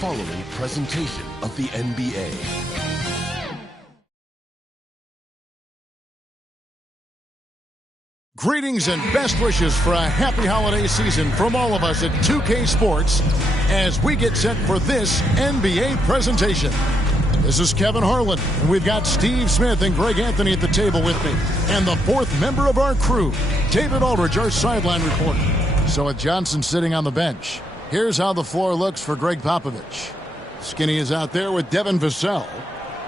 following presentation of the NBA. Greetings and best wishes for a happy holiday season from all of us at 2K Sports as we get set for this NBA presentation. This is Kevin Harlan, and we've got Steve Smith and Greg Anthony at the table with me. And the fourth member of our crew, David Aldridge, our sideline reporter. So with Johnson sitting on the bench, here's how the floor looks for Greg Popovich. Skinny is out there with Devin Vassell.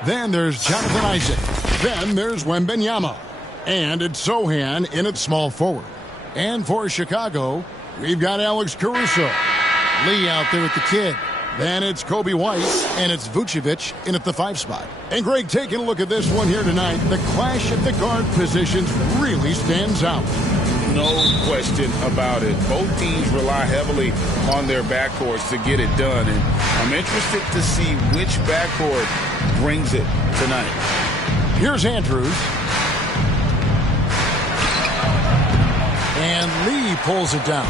Then there's Jonathan Isaac. Then there's Wembanyama. And it's Sochan in at small forward. And for Chicago, we've got Alex Caruso. Lee out there with the kid. Then it's Kobe White, and it's Vucevic in at the 5 spot. And Greg, taking a look at this one here tonight, the clash at the guard positions really stands out. No question about it. Both teams rely heavily on their backcourts to get it done, and I'm interested to see which backcourt brings it tonight. Here's Andrews. And Lee pulls it down.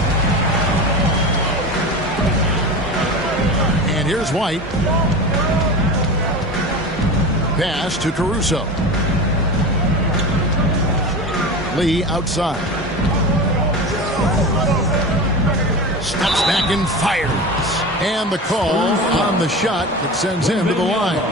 And here's White. Pass to Caruso. Lee outside. Steps back and fires. And the call on the shot that sends him to the line.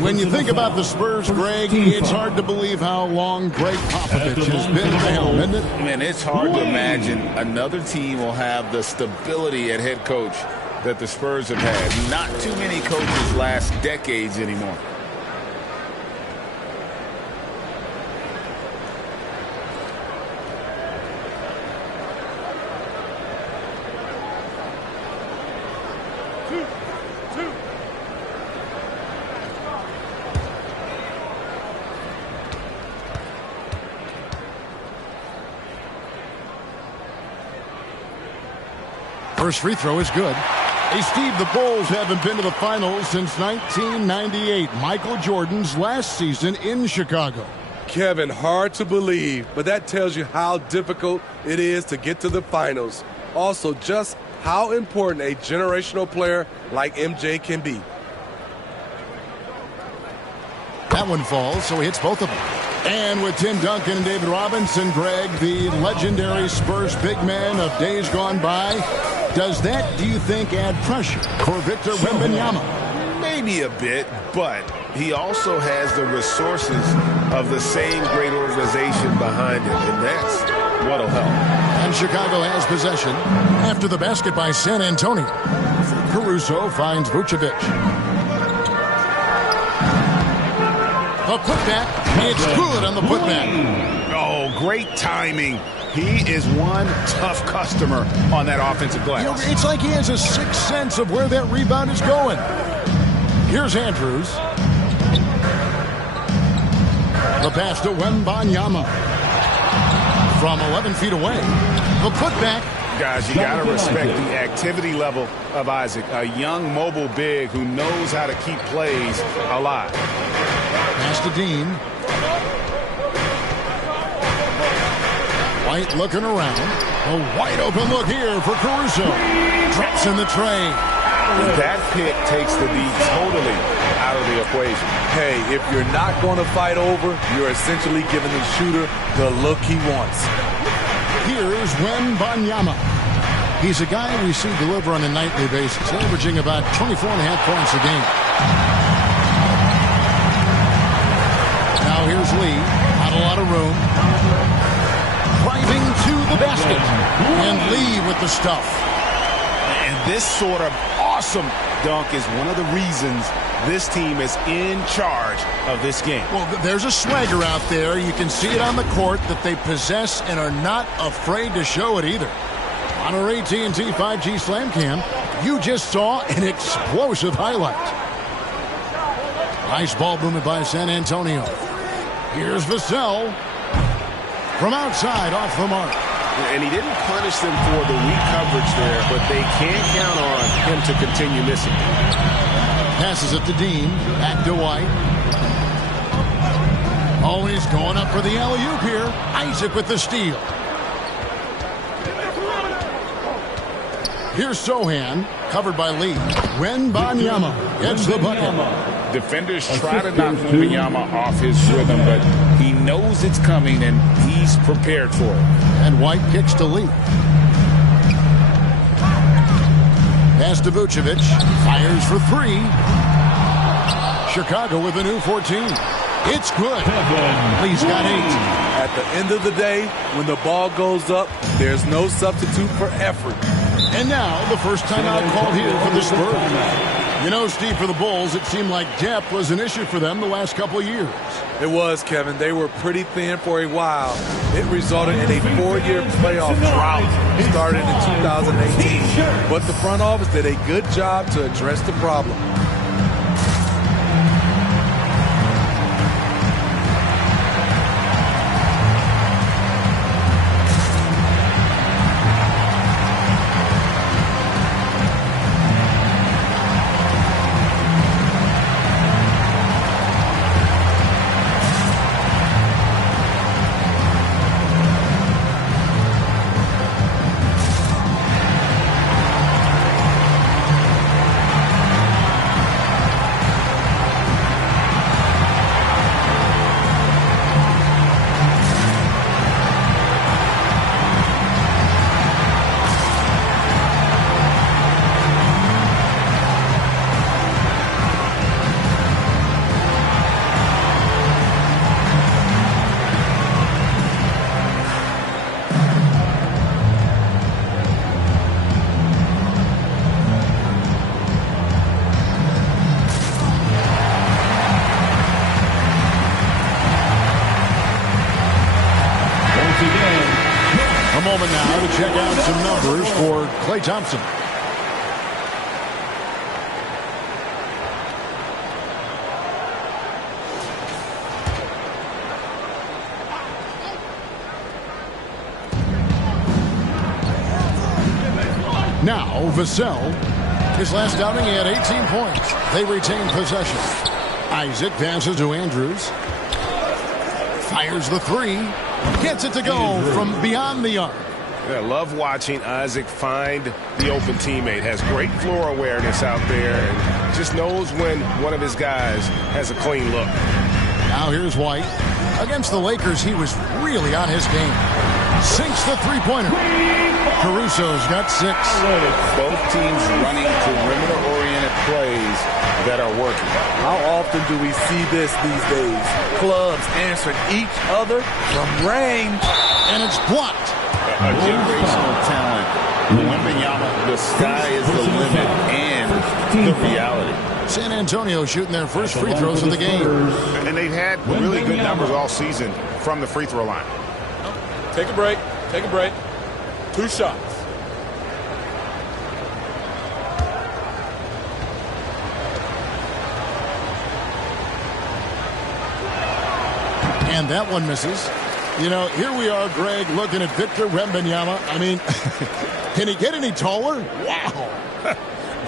When you think about the Spurs, Greg, it's hard to believe how long Greg Popovich has been at the helm, isn't it? Man, it's hard to imagine another team will have the stability at head coach that the Spurs have had. Not too many coaches last decades anymore. First free throw is good. Hey, Steve, the Bulls haven't been to the finals since 1998, Michael Jordan's last season in Chicago. Kevin, hard to believe, but that tells you how difficult it is to get to the finals. Also, just how important a generational player like MJ can be. That one falls, so he hits both of them. And with Tim Duncan and David Robinson, Greg, the legendary Spurs big man of days gone by, does that, do you think, add pressure for Victor Wembanyama? Maybe a bit, but he also has the resources of the same great organization behind him, and that's what'll help. And Chicago has possession after the basket by San Antonio. Caruso finds Vucevic. A putback. It's good on the putback. Oh, great timing. He is one tough customer on that offensive glass. You know, it's like he has a sixth sense of where that rebound is going. Here's Andrews. The pass to Wembanyama. From 11 feet away. The putback. Guys, you got to respect the activity level of Isaac. A young, mobile big who knows how to keep plays alive. Pass to Dean. White looking around. A wide open look here for Caruso. Drops in the tray. That pick takes the D totally out of the equation. Hey, if you're not going to fight over, you're essentially giving the shooter the look he wants. Here's Wembanyama. He's a guy we see deliver on a nightly basis, averaging about 24.5 points a game. Now here's Lee. Not a lot of room. Driving to the basket. And Lee with the stuff. And this sort of awesome dunk is one of the reasons this team is in charge of this game. Well, there's a swagger out there. You can see it on the court that they possess and are not afraid to show it either. On our AT&T 5G Slam Cam, you just saw an explosive highlight. Nice ball movement by San Antonio. Here's Vassell. From outside, off the mark. And he didn't punish them for the weak coverage there, but they can't count on him to continue missing. Passes it to Dean. Back to White. Always going up for the alley-oop here. Isaac with the steal. Here's Sochan. Covered by Lee. Wembanyama gets the bucket. Defenders try to knock Wembanyama off his rhythm, but he knows it's coming, and he's prepared for it. And White kicks to Lee. Pass to Vucevic. Fires for three. Chicago with a new 14. It's good. Lee's got 8. At the end of the day, when the ball goes up, there's no substitute for effort. And now, the first time out called here for the Spurs. You know, Steve, for the Bulls, it seemed like depth was an issue for them the last couple of years. It was, Kevin. They were pretty thin for a while. It resulted in a 4-year playoff drought started in 2018. But the front office did a good job to address the problem. A moment now to check out some numbers for Klay Thompson. Now, Vassell. His last outing, he had 18 points. They retain possession. Isaac passes to Andrews. Fires the three. Gets it to go from beyond the arc. I love watching Isaac find the open teammate. Has great floor awareness out there and just knows when one of his guys has a clean look. Now here's White. Against the Lakers, he was really on his game. Sinks the three-pointer. Caruso's got 6. Both teams running perimeter-oriented plays that are working. How often do we see this these days? Clubs answering each other from range. And it's blocked. A generational talent. Wembanyama, the sky is the limit and the reality. San Antonio shooting their first free throws of the game. And they've had really good numbers all season from the free throw line. Take a break. Take a break. 2 shots. And that one misses. You know, here we are, Greg, looking at Victor Wembanyama. I mean, can he get any taller? Wow.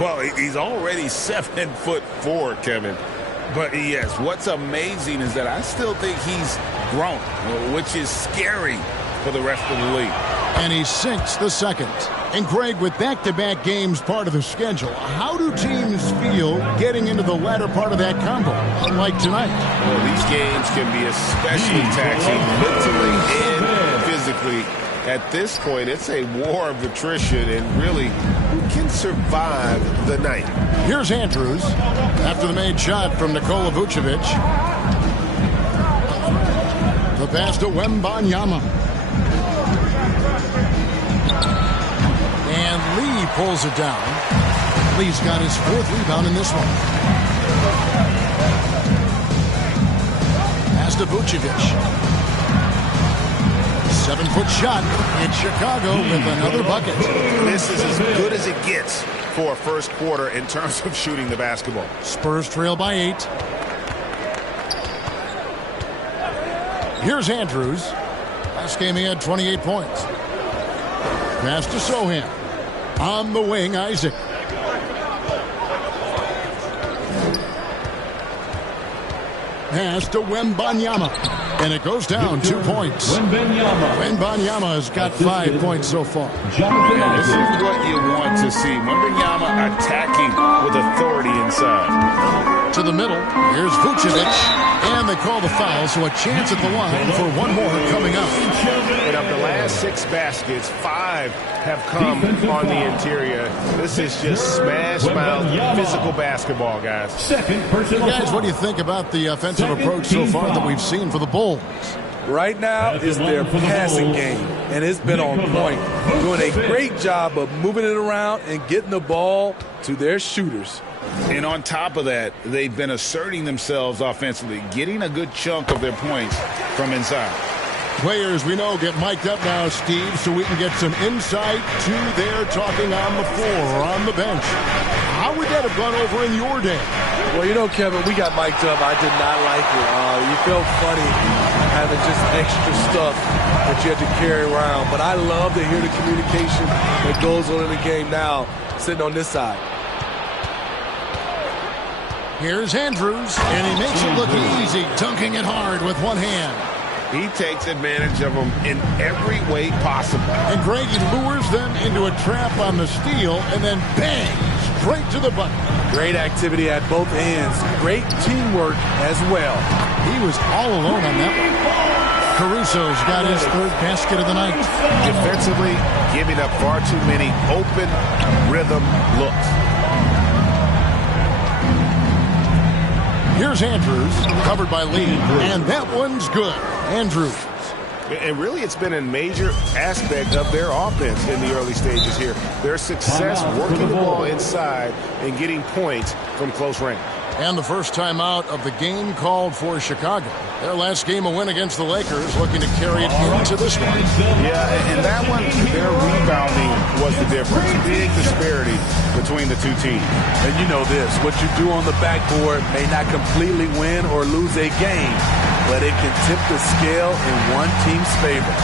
Well, he's already 7'4", Kevin. But yes, what's amazing is that I still think he's grown, which is scary for the rest of the league. And he sinks the second. And Greg, with back-to-back games part of the schedule, how do teams feel getting into the latter part of that combo, unlike tonight? Well, these games can be especially taxing mentally and physically. At this point, it's a war of attrition, and really, who can survive the night? Here's Andrews after the made shot from Nikola Vucevic. The pass to Wembanyama. And Lee pulls it down. Lee's got his 4th rebound in this one. Pass to Vucevic. 7-foot shot in Chicago with another bucket. This is as good as it gets for a first quarter in terms of shooting the basketball. Spurs trail by 8. Here's Andrews. Last game he had 28 points. Pass to Sohan. On the wing, Isaac. Pass to Wembanyama. And it goes down 2 points. Wembanyama has got 5 points so far. Yeah, this is what you want to see. Wembanyama attacking with authority inside. To the middle, here's Vucevic, and they call the foul, so a chance at the line for one more coming up. And of the last 6 baskets, 5 have come on the interior. This is just smash-mouth physical basketball, guys. Guys, what do you think about the offensive approach so far that we've seen for the Bulls? Right now is their passing game, and it's been on point. Doing a great job of moving it around and getting the ball to their shooters. And on top of that, they've been asserting themselves offensively, getting a good chunk of their points from inside. Players we know get mic'd up now, Steve, so we can get some insight to their talking on the floor or on the bench. How would that have gone over in your day? Well, you know, Kevin, we got mic'd up. I did not like it. You felt funny having just extra stuff that you had to carry around. But I love to hear the communication that goes on in the game now, sitting on this side. Here's Andrews, and he makes it look easy, dunking it hard with one hand. He takes advantage of them in every way possible. And Greggy lures them into a trap on the steal, and then bang, straight to the bucket. Great activity at both ends. Great teamwork as well. He was all alone on that one. Caruso's got his 3rd basket of the night. Defensively, giving up far too many open rhythm looks. Here's Andrews, covered by Lee, and that one's good. Andrews. And really, it's been a major aspect of their offense in the early stages here. Their success working the ball inside and getting points from close range. And the first time out of the game called for Chicago. Their last game a win against the Lakers, looking to carry it into this one. Yeah, and that one, their rebounding was the difference. Big disparity between the two teams. And you know this, what you do on the backboard may not completely win or lose a game, but it can tip the scale in one team's favor.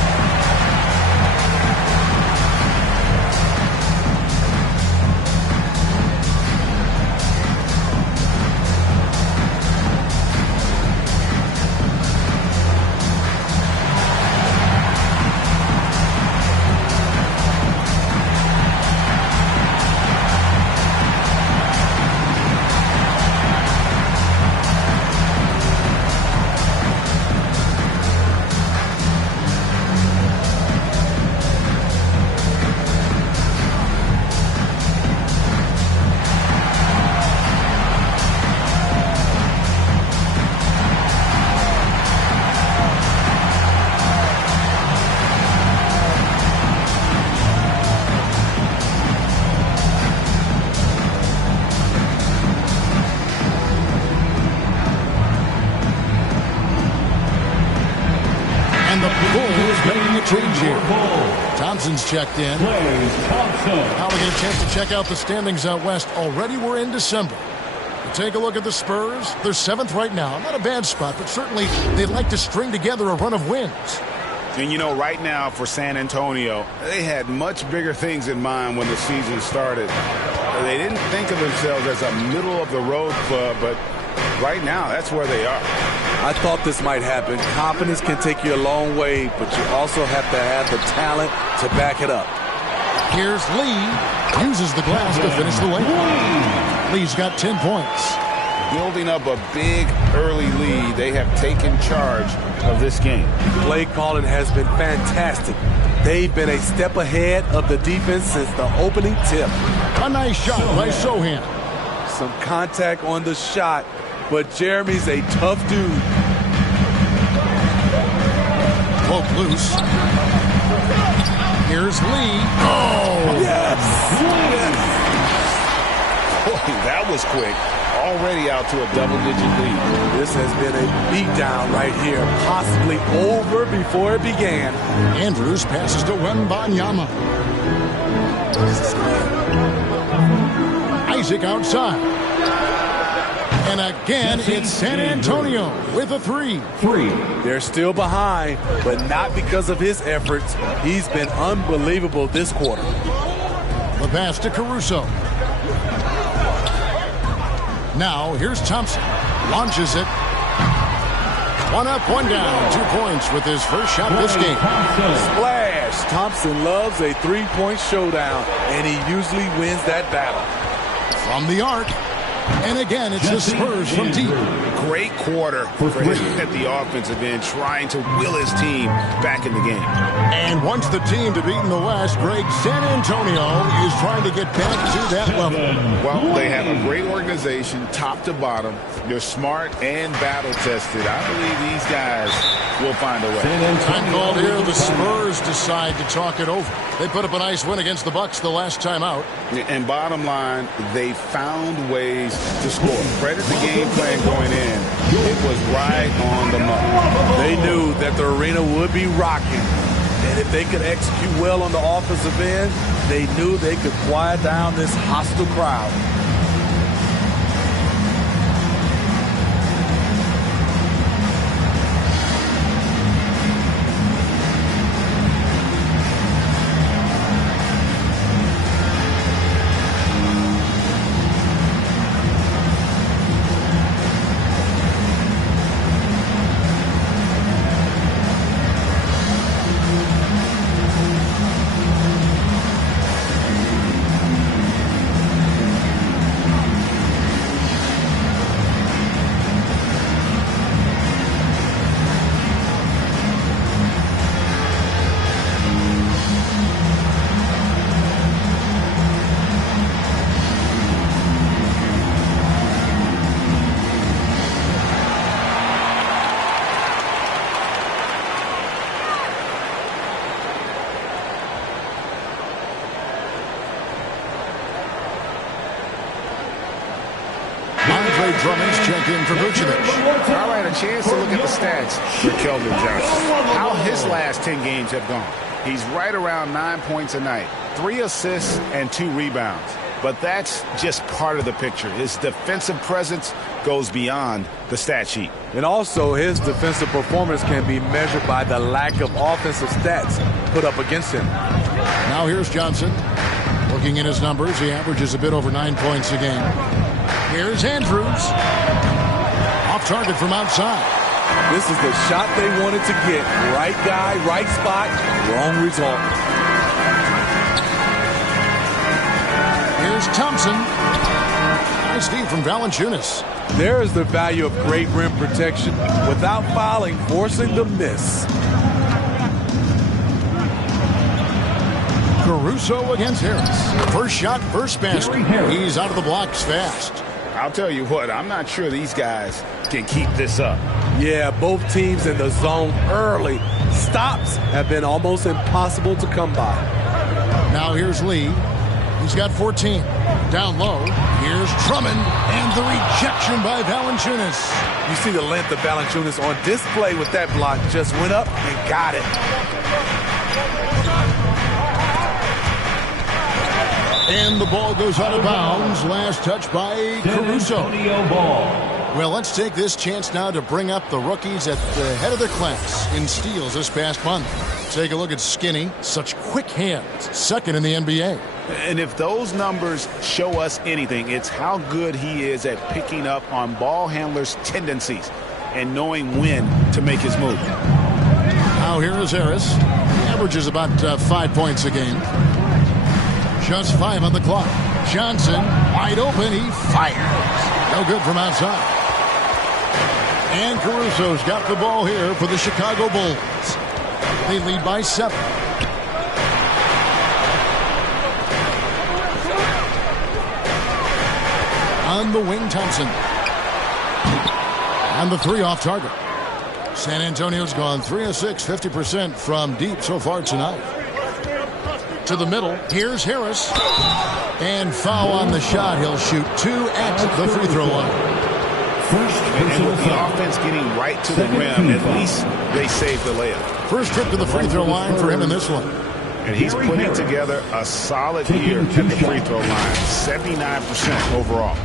Thompson's checked in. Now we get a chance to check out the standings out west. Already we're in December. Take a look at the Spurs. They're 7th right now. Not a bad spot, but certainly they'd like to string together a run of wins. And, you know, right now for San Antonio, they had much bigger things in mind when the season started. They didn't think of themselves as a middle-of-the-road club, but right now that's where they are. I thought this might happen. Confidence can take you a long way, but you also have to have the talent to back it up. Here's Lee. Uses the glass to finish the layup. Lee's got 10 points. Building up a big early lead, they have taken charge of this game. Play calling has been fantastic. They've been a step ahead of the defense since the opening tip. A nice shot by Sohan. Some contact on the shot, but Jeremy's a tough dude. Poke loose. Here's Lee. Oh! Yes! Boy, that was quick. Already out to a double-digit lead. This has been a beatdown right here. Possibly over before it began. Andrews passes to Wembanyama. Isaac outside. And again, it's San Antonio with a 3. They're still behind, but not because of his efforts. He's been unbelievable this quarter. The pass to Caruso. Now, here's Thompson. Launches it. One up, one down. 2 points with his first shot this game. Splash! Thompson loves a three-point showdown, and he usually wins that battle. From the arc. And again, it's the Spurs from deep. Great quarter for him at the offensive end, trying to will his team back in the game. And once the team to beat in the West, Greg, San Antonio is trying to get back to that level. Well, they have a great organization, top to bottom. They're smart and battle-tested. I believe these guys will find a way. Time called here. The Spurs decide to talk it over. They put up a nice win against the Bucks the last time out. And bottom line, they found ways to score. Credit the game plan going in. It was right on the money. They knew that the arena would be rocking. And if they could execute well on the offensive end, they knew they could quiet down this hostile crowd. Drummond's checked in for Vucevic. All right, a chance to look at the stats for Keldon Johnson. How his last 10 games have gone. He's right around 9 points a night, 3 assists and 2 rebounds. But that's just part of the picture. His defensive presence goes beyond the stat sheet. And also, his defensive performance can be measured by the lack of offensive stats put up against him. Now here's Johnson. Looking at his numbers, he averages a bit over 9 points a game. Here's Andrews. Off target from outside. This is the shot they wanted to get. Right guy, right spot, wrong result. Here's Thompson. Nice D from Valanciunas. There is the value of great rim protection without fouling, forcing the miss. Caruso against Harris. First shot, first basket. He's out of the blocks fast. I'll tell you what, I'm not sure these guys can keep this up. Yeah, both teams in the zone early. Stops have been almost impossible to come by. Now here's Lee. He's got 14. Down low, here's Drummond, and the rejection by Valanciunas. You see the length of Valanciunas on display with that block. Just went up and got it. And the ball goes out of bounds. Last touch by Caruso. Well, let's take this chance now to bring up the rookies at the head of their class in steals this past month. Take a look at Skinny. Such quick hands. Second in the NBA. And if those numbers show us anything, it's how good he is at picking up on ball handlers' tendencies and knowing when to make his move. Now here is Harris. He averages about 5 points a game. Just 5 on the clock. Johnson, wide open. He fires. No good from outside. And Caruso's got the ball here for the Chicago Bulls. They lead by 7. On the wing, Thompson. And the 3 off target. San Antonio's gone 3 of 6, 50% from deep so far tonight. To the middle, here's Harris. And foul on the shot. He'll shoot 2 at the free throw line. And with the offense getting right to the rim, at least they saved the layup. First trip to the free throw line for him in this one. And he's putting together a solid year at the free throw line. 79% overall.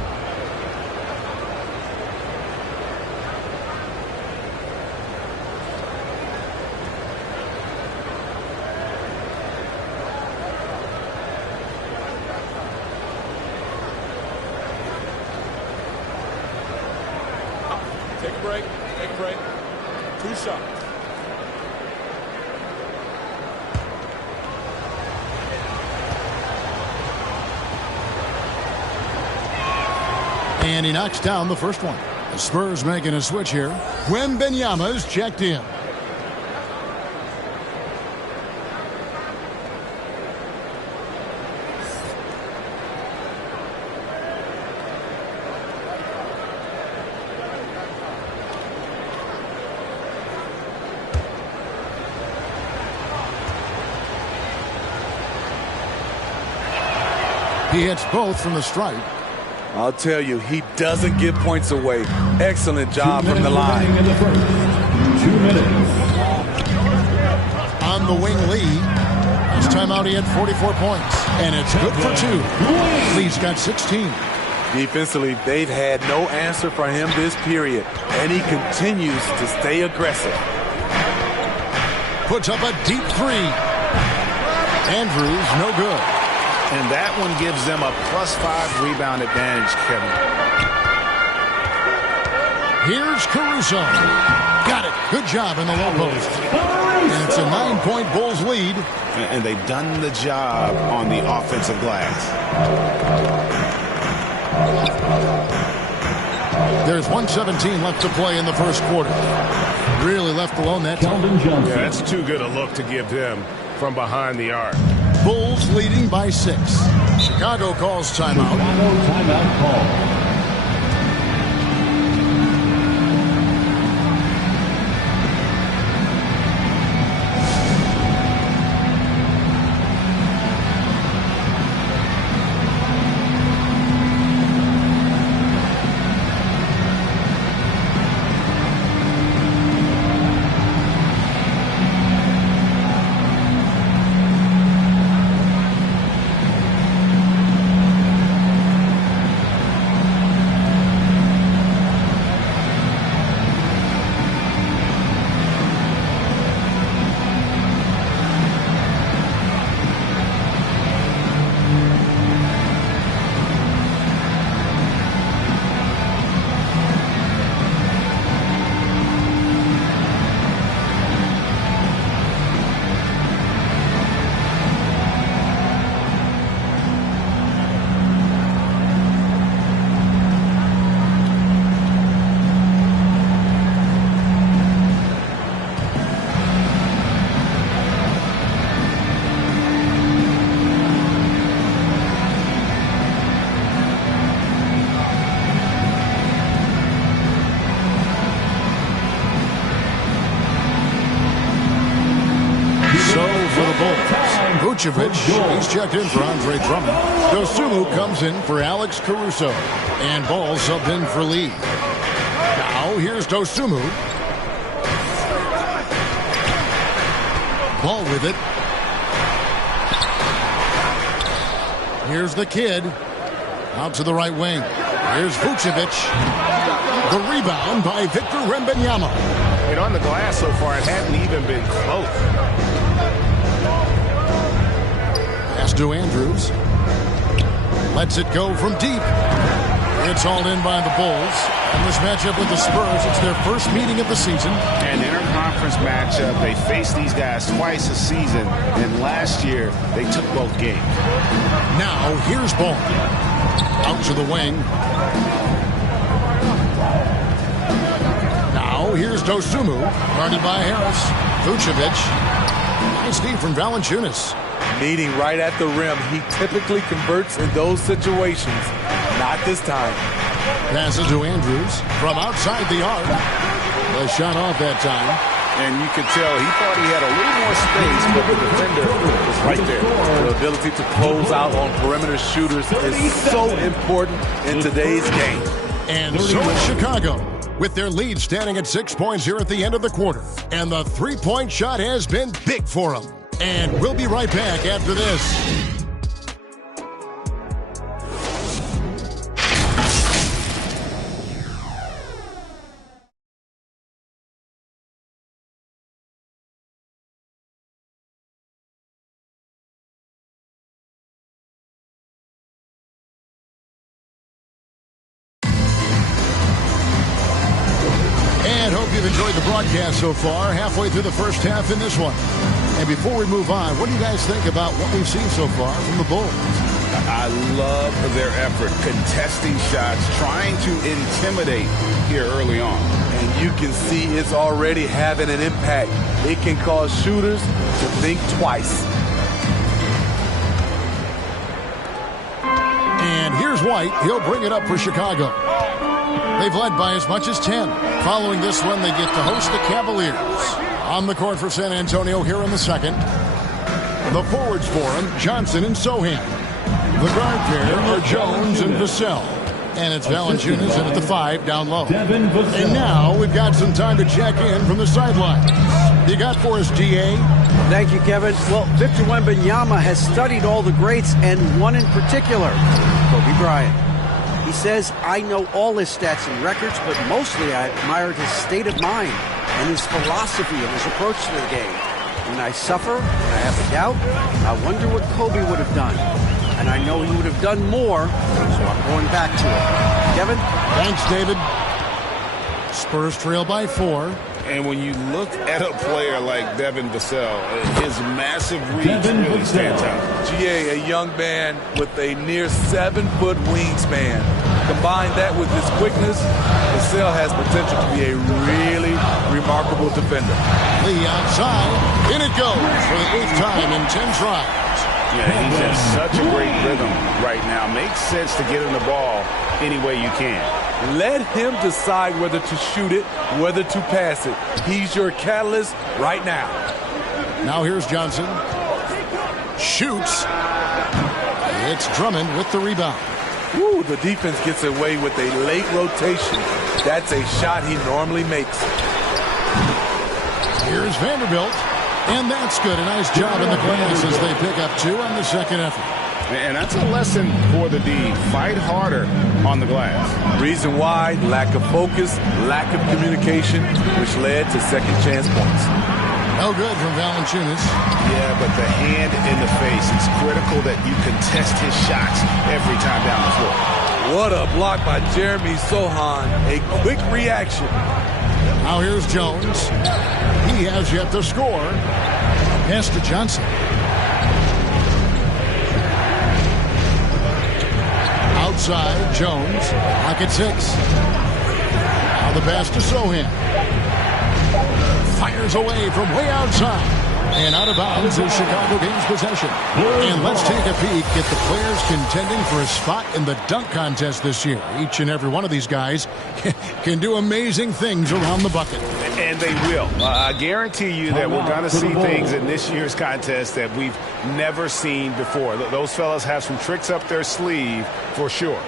Take a break. Take a break. Too sharp. And he knocks down the first one. The Spurs making a switch here. Wembanyama's checked in. He hits both from the stripe. I'll tell you, he doesn't give points away. Excellent job from the line. In the first. 2 minutes. On the wing, Lee. Last time out, he had 44 points. And it's good for 2. Lee's got 16. Defensively, they've had no answer for him this period. And he continues to stay aggressive. Puts up a deep 3. Andrews, no good. And that one gives them a +5 rebound advantage, Kevin. Here's Caruso. Got it. Good job in the low post. And it's a 9-point Bulls lead. And they've done the job on the offensive glass. There's 1:17 left to play in the first quarter. Really left alone that time. Yeah, that's too good a look to give them from behind the arc. Bulls leading by 6. Chicago calls timeout. Chicago timeout call. Vucevic, he's checked in for Andre Drummond. Dosunmu comes in for Alex Caruso. And Ball subbed in for Lee. Now here's Dosunmu. Ball with it. Here's the kid. Out to the right wing. Here's Vucevic. The rebound by Victor Wembanyama. And on the glass so far, it hadn't even been close. Pass to Andrews. Lets it go from deep. It's hauled in by the Bulls. And this matchup with the Spurs, it's their first meeting of the season. An interconference matchup. They faced these guys twice a season. And last year, they took both games. Now, here's Ball. Out to the wing. Now, here's Dosunmu. Guarded by Harris. Vucevic. Nice D from Valanciunas. Meeting right at the rim. He typically converts in those situations. Not this time. Passes to Andrews from outside the arc. The shot off that time. And you could tell he thought he had a little more space, but the defender was right there. The ability to close out on perimeter shooters is so important in today's game. And so is Chicago, with their lead standing at 6 points here at the end of the quarter. And the three-point shot has been big for them. And we'll be right back after this. you've enjoyed the broadcast so far, halfway through the first half in this one. And before we move on, what do you guys think about what we've seen so far from the Bulls? I love their effort, contesting shots, trying to intimidate here early on. And you can see it's already having an impact. It can cause shooters to think twice. And here's White. He'll bring it up for Chicago. They've led by as much as 10. Following this one, they get to host the Cavaliers. On the court for San Antonio here in the second. The forwards for him, Johnson and Sohan. The guard pair are Jones and Vassell. And it's Valanciunas in at the 5 down low. And now we've got some time to check in from the sidelines. You got for us, DA? Thank you, Kevin. Well, Victor Wembanyama has studied all the greats and one in particular, Kobe Bryant. He says, I know all his stats and records, but mostly I admired his state of mind and his philosophy and his approach to the game. When I suffer, when I have a doubt, I wonder what Kobe would have done. And I know he would have done more, so I'm going back to it. Kevin? Thanks, David. Spurs trail by 4. And when you look at a player like Devin Vassell, his massive reach really stands out. GA, a young man with a near 7-foot wingspan. Combine that with his quickness, Vassell has potential to be a really remarkable defender. Lee outside. In it goes for the 8th time in 10 tries. Yeah, he's in such a great rhythm right now. Makes sense to get him the ball any way you can. Let him decide whether to shoot it, whether to pass it. He's your catalyst right now. Now here's Johnson. Shoots. It's Drummond with the rebound. Woo, the defense gets away with a late rotation. That's a shot he normally makes. Here's Vanderbilt. And that's good. A nice job in the glass as they pick up 2 on the second effort. And that's a lesson for the D. Fight harder on the glass. Reason why, lack of focus, lack of communication, which led to second chance points. No good from Valanciunas. Yeah, but the hand in the face. It's critical that you contest his shots every time down the floor. What a block by Jeremy Sohan. A quick reaction. Now here's Jones. He has yet to score. Pass to Johnson. Outside, Jones. Pocket 6. Now the pass to Sohan. Fires away from way outside. And out of bounds is Chicago gains possession. And let's take a peek at the players contending for a spot in the dunk contest this year. Each and every one of these guys can do amazing things around the bucket. And they will. I guarantee you that we're going to see things in this year's contest that we've never seen before. Those fellas have some tricks up their sleeve for sure.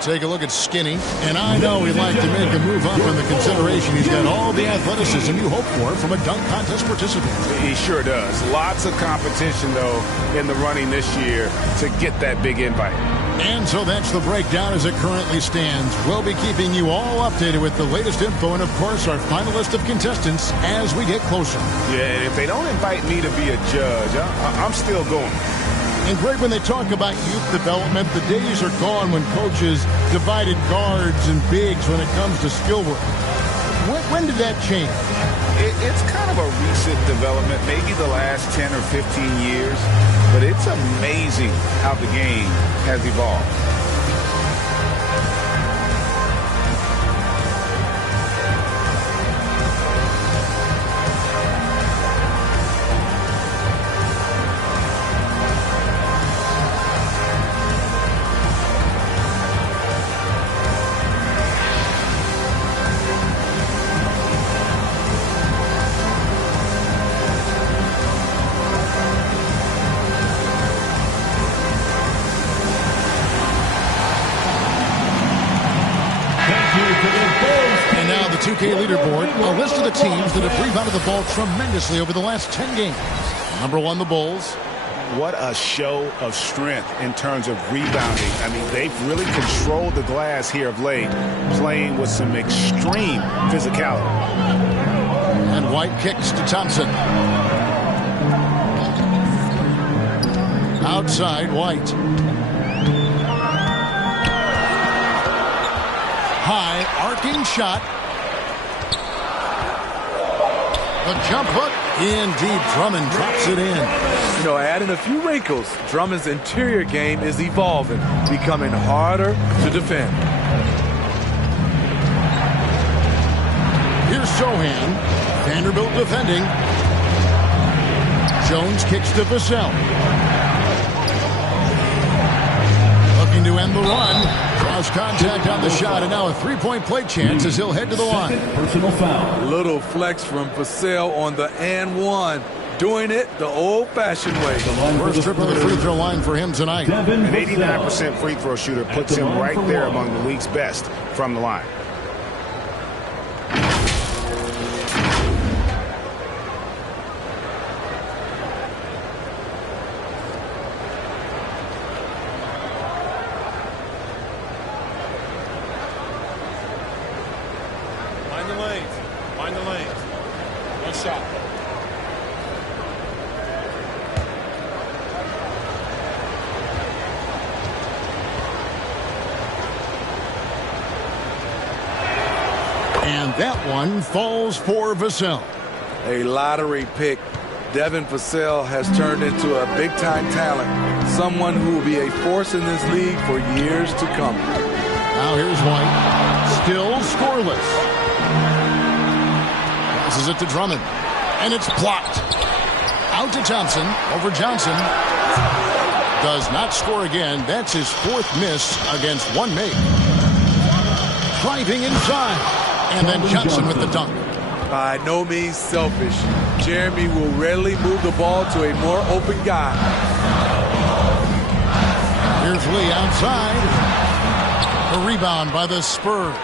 Take a look at Skinny, and I know he'd like to make a move up in the consideration. He's got all the athleticism you hope for from a dunk contest participant. He sure does. Lots of competition, though, in the running this year to get that big invite. And so that's the breakdown as it currently stands. We'll be keeping you all updated with the latest info and, of course, our final list of contestants as we get closer. Yeah, and if they don't invite me to be a judge, I'm still going. And Greg, when they talk about youth development, the days are gone when coaches divided guards and bigs when it comes to skill work. When did that change? It's kind of a recent development, maybe the last 10 or 15 years. But it's amazing how the game has evolved. And now the 2K leaderboard, a list of the teams that have rebounded the ball tremendously over the last 10 games. Number 1, the Bulls. What a show of strength in terms of rebounding. I mean, they've really controlled the glass here of late, playing with some extreme physicality. And White kicks to Thompson. Outside, White. High, arcing shot. A jump hook. Indeed, Drummond drops it in. You know, adding a few wrinkles, Drummond's interior game is evolving, becoming harder to defend. Here's Sohan. Vanderbilt defending. Jones kicks to Vassell. Looking to end the run. Draws contact on the shot, and now a three-point play chance as he'll head to the line. Personal foul. Little flex from Vassell on the and one. Doing it the old-fashioned way. First trip of the free throw line for him tonight. An 89% free throw shooter puts him right there among the league's best from the line. Find the lanes. One shot. And that one falls for Vassell. A lottery pick. Devin Vassell has turned into a big-time talent. Someone who will be a force in this league for years to come. Now here's White. Still scoreless. Passes it to Drummond. And it's blocked. Out to Thompson. Over Johnson. Does not score again. That's his fourth miss against one make. Driving inside. And then Johnson with the dunk. By no means selfish. Jeremy will rarely move the ball to a more open guy. Here's Lee outside. A rebound by the Spurs.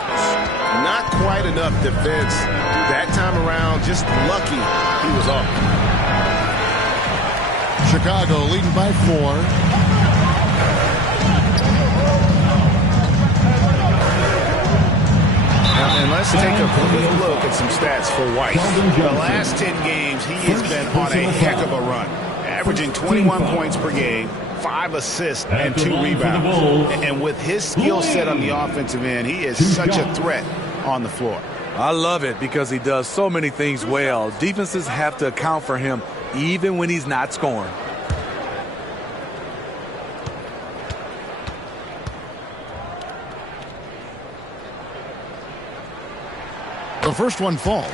Not quite enough defense that time around. Just lucky he was off. Chicago leading by 4. And let's take a quick look at some stats for White. The last 10 games, he has been on a heck of a run, averaging 21 points per game, 5 assists, and 2 rebounds. And with his skill set on the offensive end, he is such a threat on the floor. I love it because he does so many things well. Defenses have to account for him even when he's not scoring. The first one falls.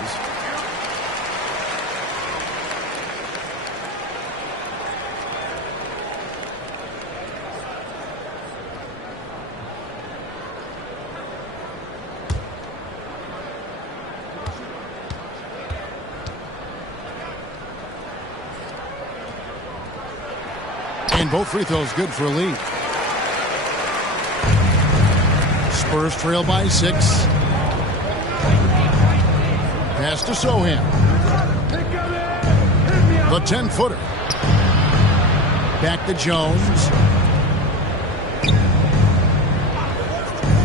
And both free throws good for Lee. Spurs trail by 6. Pass to Sohan. The 10-footer. Back to Jones.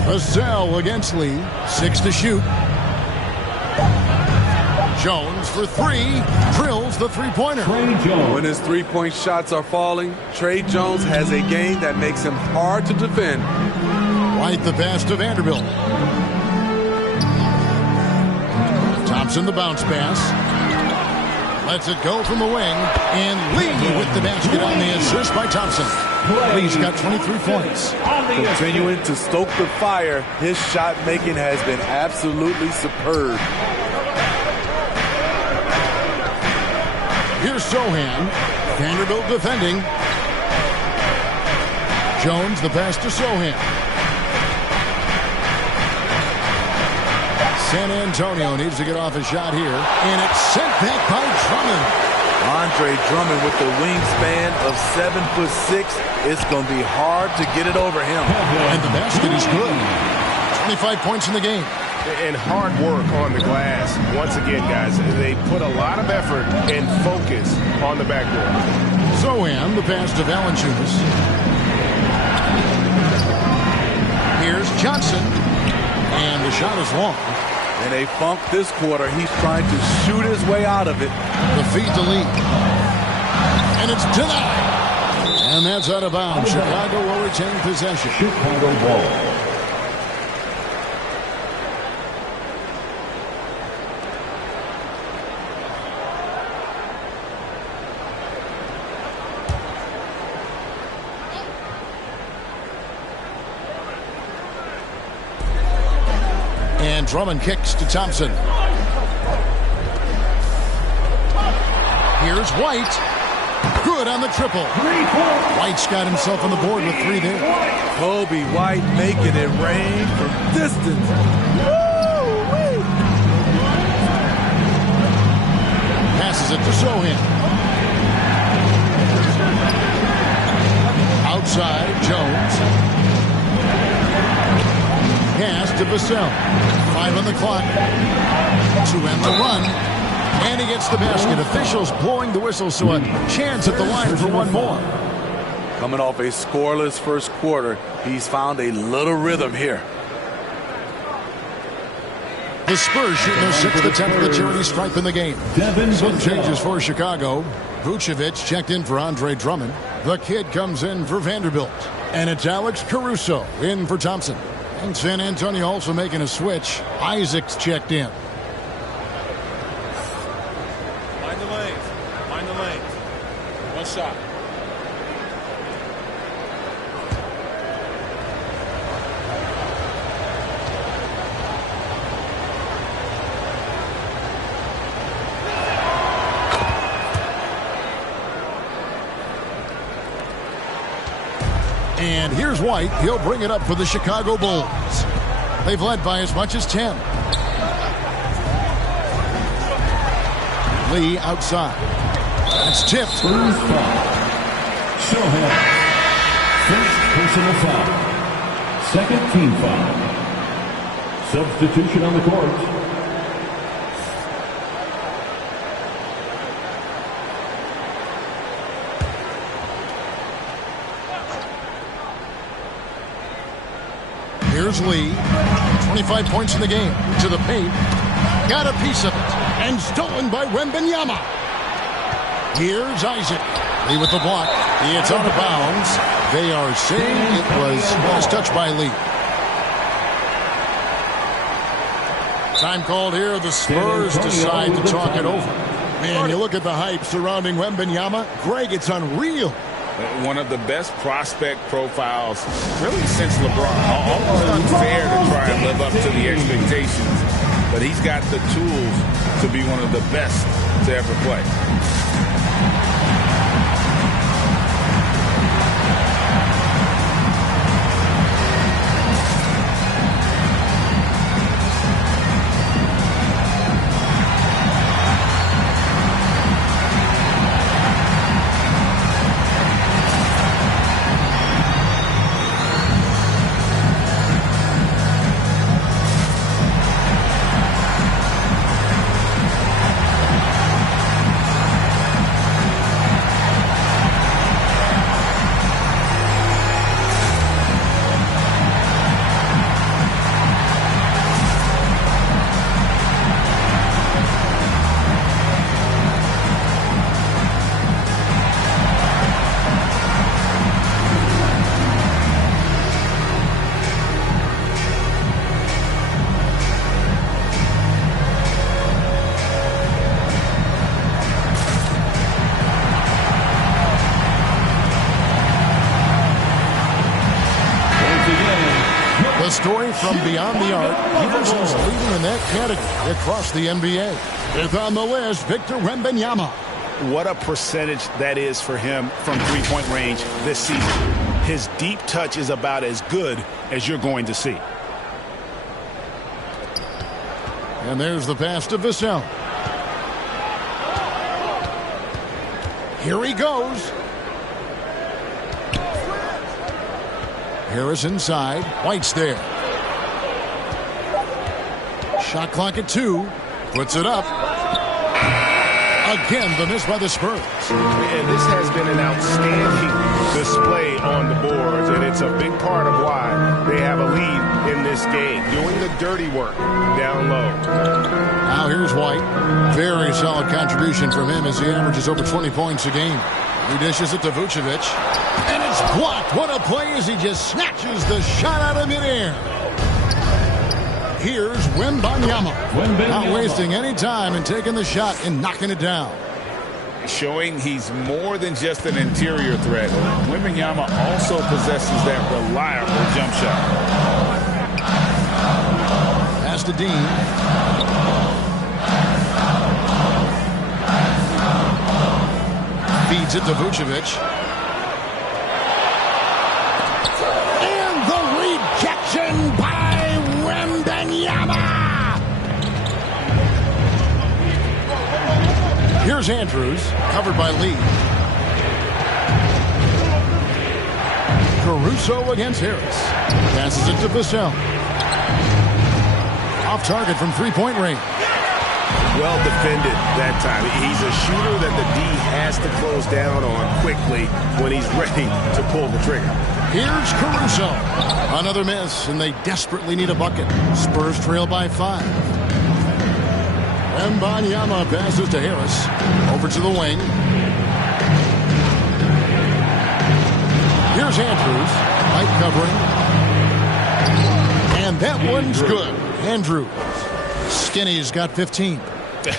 Vassell against Lee. 6 to shoot. Jones for 3. Drills the three-pointer. When his three-point shots are falling, Trey Jones has a game that makes him hard to defend. White the pass to Vanderbilt. Thompson the bounce pass. Lets it go from the wing. And Lee with the basket on the assist by Thompson. Lee's got 23 points. Continuing to stoke the fire, his shot making has been absolutely superb. Here's Sohan. Vanderbilt defending. Jones the pass to Sohan. San Antonio needs to get off a shot here. And it's sent back by Drummond. Andre Drummond with the wingspan of 7'6". It's going to be hard to get it over him. And the basket is good. 25 points in the game. And hard work on the glass. Once again, guys, they put a lot of effort and focus on the backboard. Sohan, the pass to Valanciunas. Here's Johnson. And the shot is long. In a funk this quarter, he's trying to shoot his way out of it. The feed to Lee. And it's denied. And that's out of bounds. Chicago will retain possession. Chicago ball. And Drummond kicks to Thompson. Here's White. Good on the triple. White's got himself on the board with 3 there. Kobe White making it rain from distance. Passes it to Sohan. Outside, Jones. Pass to Vassell. 5 on the clock. 2 ends the run. And he gets the basket. Officials blowing the whistle, so a chance at the line for one more. Coming off a scoreless first quarter, he's found a little rhythm here. The Spurs shooting their 6th attempt at the charity stripe in the game. Some changes for Chicago. Vucevic checked in for Andre Drummond. The kid comes in for Vanderbilt. And it's Alex Caruso in for Thompson. And San Antonio also making a switch. Isaacs checked in. Mind the lanes. Mind the lanes. One shot. And here's White. He'll bring it up for the Chicago Bulls. They've led by as much as 10. Lee outside. It's tipped. First foul. Sohan. First personal foul. Second team foul. Substitution on the court. Here's Lee. 25 points in the game. To the paint. Got a piece of it. And stolen by Wembanyama. Here's Isaac. Lee with the block. It's out of bounds. They are saying it was touched by Lee. Time called here. The Spurs decide to talk it over. Man, you look at the hype surrounding Wembanyama. Greg, it's unreal. One of the best prospect profiles really since LeBron. Almost unfair to try and live up to the expectations, but he's got the tools to be one of the best to ever play. Story from beyond the arc. Here's who's leading in that category across the NBA. Fifth on the list, Victor Wembanyama. What a percentage that is for him from three-point range this season. His deep touch is about as good as you're going to see. And there's the pass to Vassell. Here he goes. Harris inside. White's there. Shot clock at 2. Puts it up. Again, the miss by the Spurs. And this has been an outstanding display on the boards, and it's a big part of why they have a lead in this game, doing the dirty work down low. Now here's White. Very solid contribution from him as he averages over 20 points a game. He dishes it to Vucevic. And it's blocked. What a play as he just snatches the shot out of midair. Here's Wembanyama. Not wasting any time and taking the shot and knocking it down. Showing he's more than just an interior threat. Wembanyama also possesses that reliable jump shot. Pass to Dean. Feeds it to Vucevic. And the rejection by Wembanyama. Here's Andrews, covered by Lee. Caruso against Harris. Passes it to Vassell. Off target from three-point range. Well defended that time. He's a shooter that the D has to close down on quickly when he's ready to pull the trigger. Here's Caruso. Another miss, and they desperately need a bucket. Spurs trail by 5. Wembanyama passes to Harris. Over to the wing. Here's Andrews. Light covering. And that one's good. Andrews. Skinny's got 15.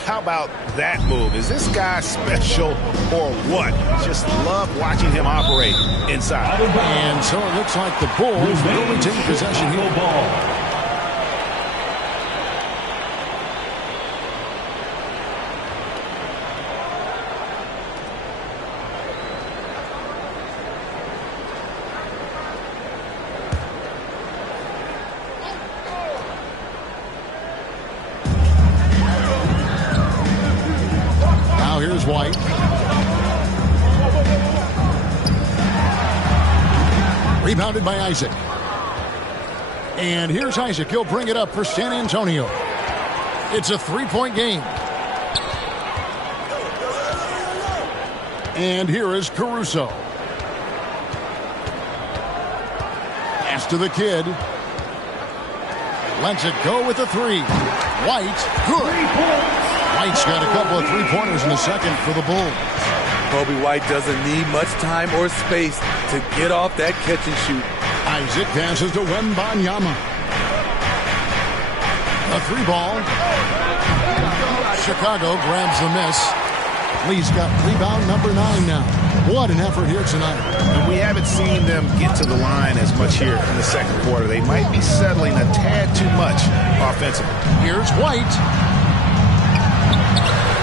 How about that move? Is this guy special or what? Just love watching him operate inside. And so it looks like the Bulls will retain possession here. Here's White. Rebounded by Isaac. And here's Isaac. He'll bring it up for San Antonio. It's a three-point game. And here is Caruso. Pass to the kid. Lets it go with a three. White, good. White's got a couple of three-pointers in the second for the Bulls. Kobe White doesn't need much time or space to get off that catch and shoot. Isaac passes to Wembanyama. A three ball. Chicago grabs the miss. Lee's got rebound number 9 now. What an effort here tonight. And we haven't seen them get to the line as much here in the second quarter. They might be settling a tad too much offensively. Here's White.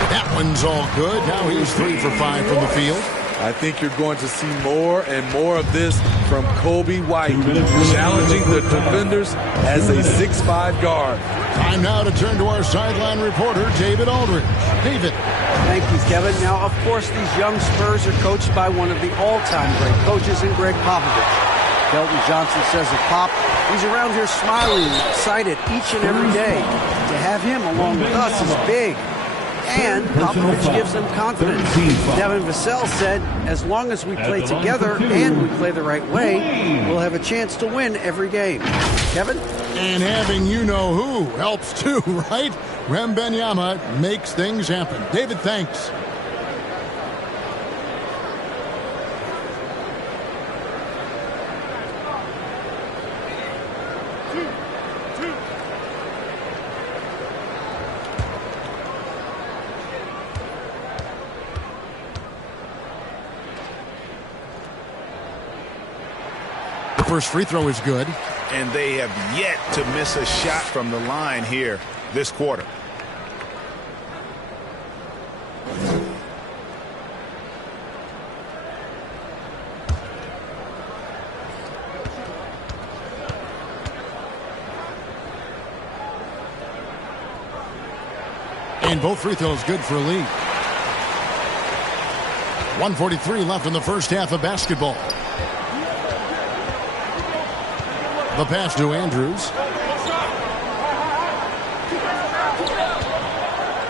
That one's all good. Now he's 3 for 5 from the field. I think you're going to see more and more of this from Kobe White, challenging the defenders as a 6'5" guard. Time now to turn to our sideline reporter, David Aldridge. David. Thank you, Kevin. Now, of course, these young Spurs are coached by one of the all-time great coaches in Greg Popovich. Kelton Johnson says of Pop, he's around here smiling and excited each and every day. To have him along with us is big. And Popovich gives them confidence. Devin Vassell said, as long as we play together and we play the right way, we'll have a chance to win every game. Kevin? And having you-know-who helps too, right? Wembanyama makes things happen. David, thanks. First free throw is good. And they have yet to miss a shot from the line here this quarter. And both free throws good for Lee. 1:43 left in the first half of basketball. The pass to Andrews.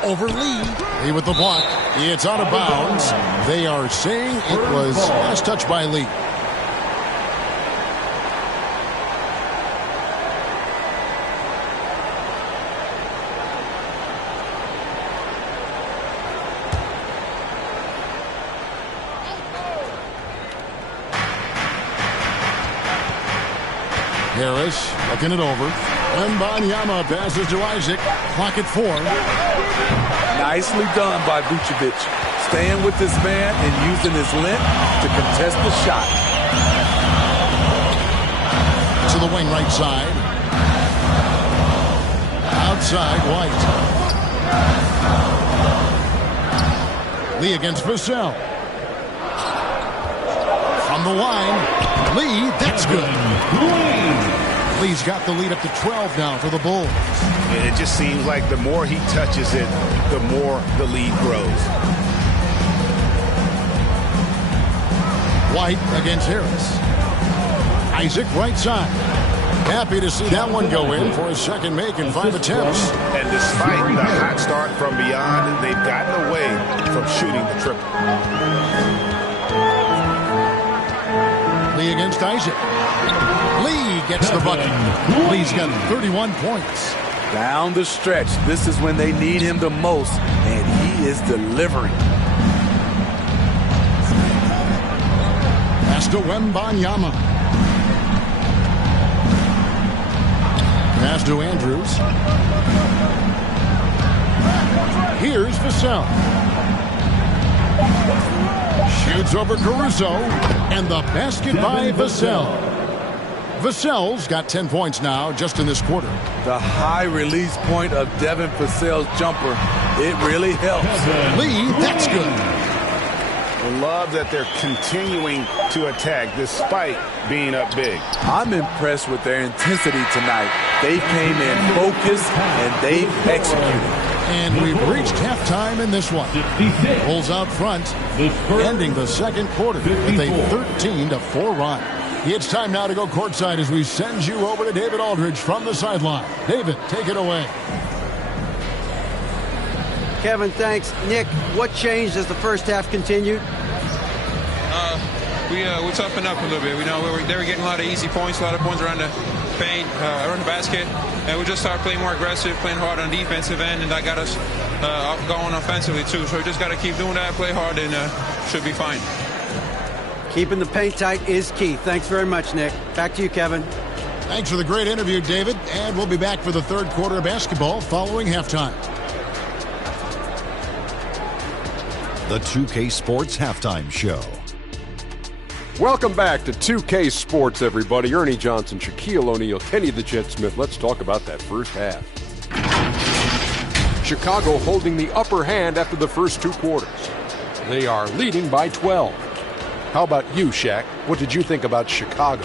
Over Lee. Lee with the block. It's out of bounds. They are saying it was last touch by Lee. Harris looking it over. Wembanyama passes to Isaac. Clock at 4. Nicely done by Vucevic. Staying with this man and using his length to contest the shot. To the wing right side. Out side, White. Lee against Vassell. From the line, Lee, that's good. Lee's got the lead up to 12 now for the Bulls. It just seems like the more he touches it, the more the lead grows. White against Harris. Isaac right side. Happy to see that one go in for his second make in 5 attempts. And despite the hot start from beyond, they've gotten away from shooting the triple. Lee against Isaac. Lee gets the bucket. Lee's got 31 points. Down the stretch, this is when they need him the most, and he is delivering. Pass to Wembanyama. Pass to Andrews. Here's Vassell. Shoots over Caruso. And the basket by Vassell. Vassell's got 10 points now just in this quarter. The high release point of Devin Vassell's jumper, it really helps. Lee, that's good. I love that they're continuing to attack despite being up big. I'm impressed with their intensity tonight. They came in focused and they've executed. And we've reached halftime in this one. Bulls out front, ending the second quarter with a 13-4 run. It's time now to go courtside as we send you over to David Aldridge from the sideline. David, take it away. Kevin, thanks. Nick, what changed as the first half continued? We toughened up a little bit. We know they were getting a lot of easy points, a lot of points around the paint, around the basket, and we just started playing more aggressive, playing hard on the defensive end, and that got us going offensively too. So we just got to keep doing that, play hard, and should be fine. Keeping the paint tight is key. Thanks very much, Nick. Back to you, Kevin. Thanks for the great interview, David, and we'll be back for the third quarter of basketball following halftime. The 2K Sports Halftime Show. Welcome back to 2K Sports, everybody. Ernie Johnson, Shaquille O'Neal, Kenny the Jet Smith. Let's talk about that first half. Chicago holding the upper hand after the first 2 quarters. They are leading by 12. How about you, Shaq? What did you think about Chicago?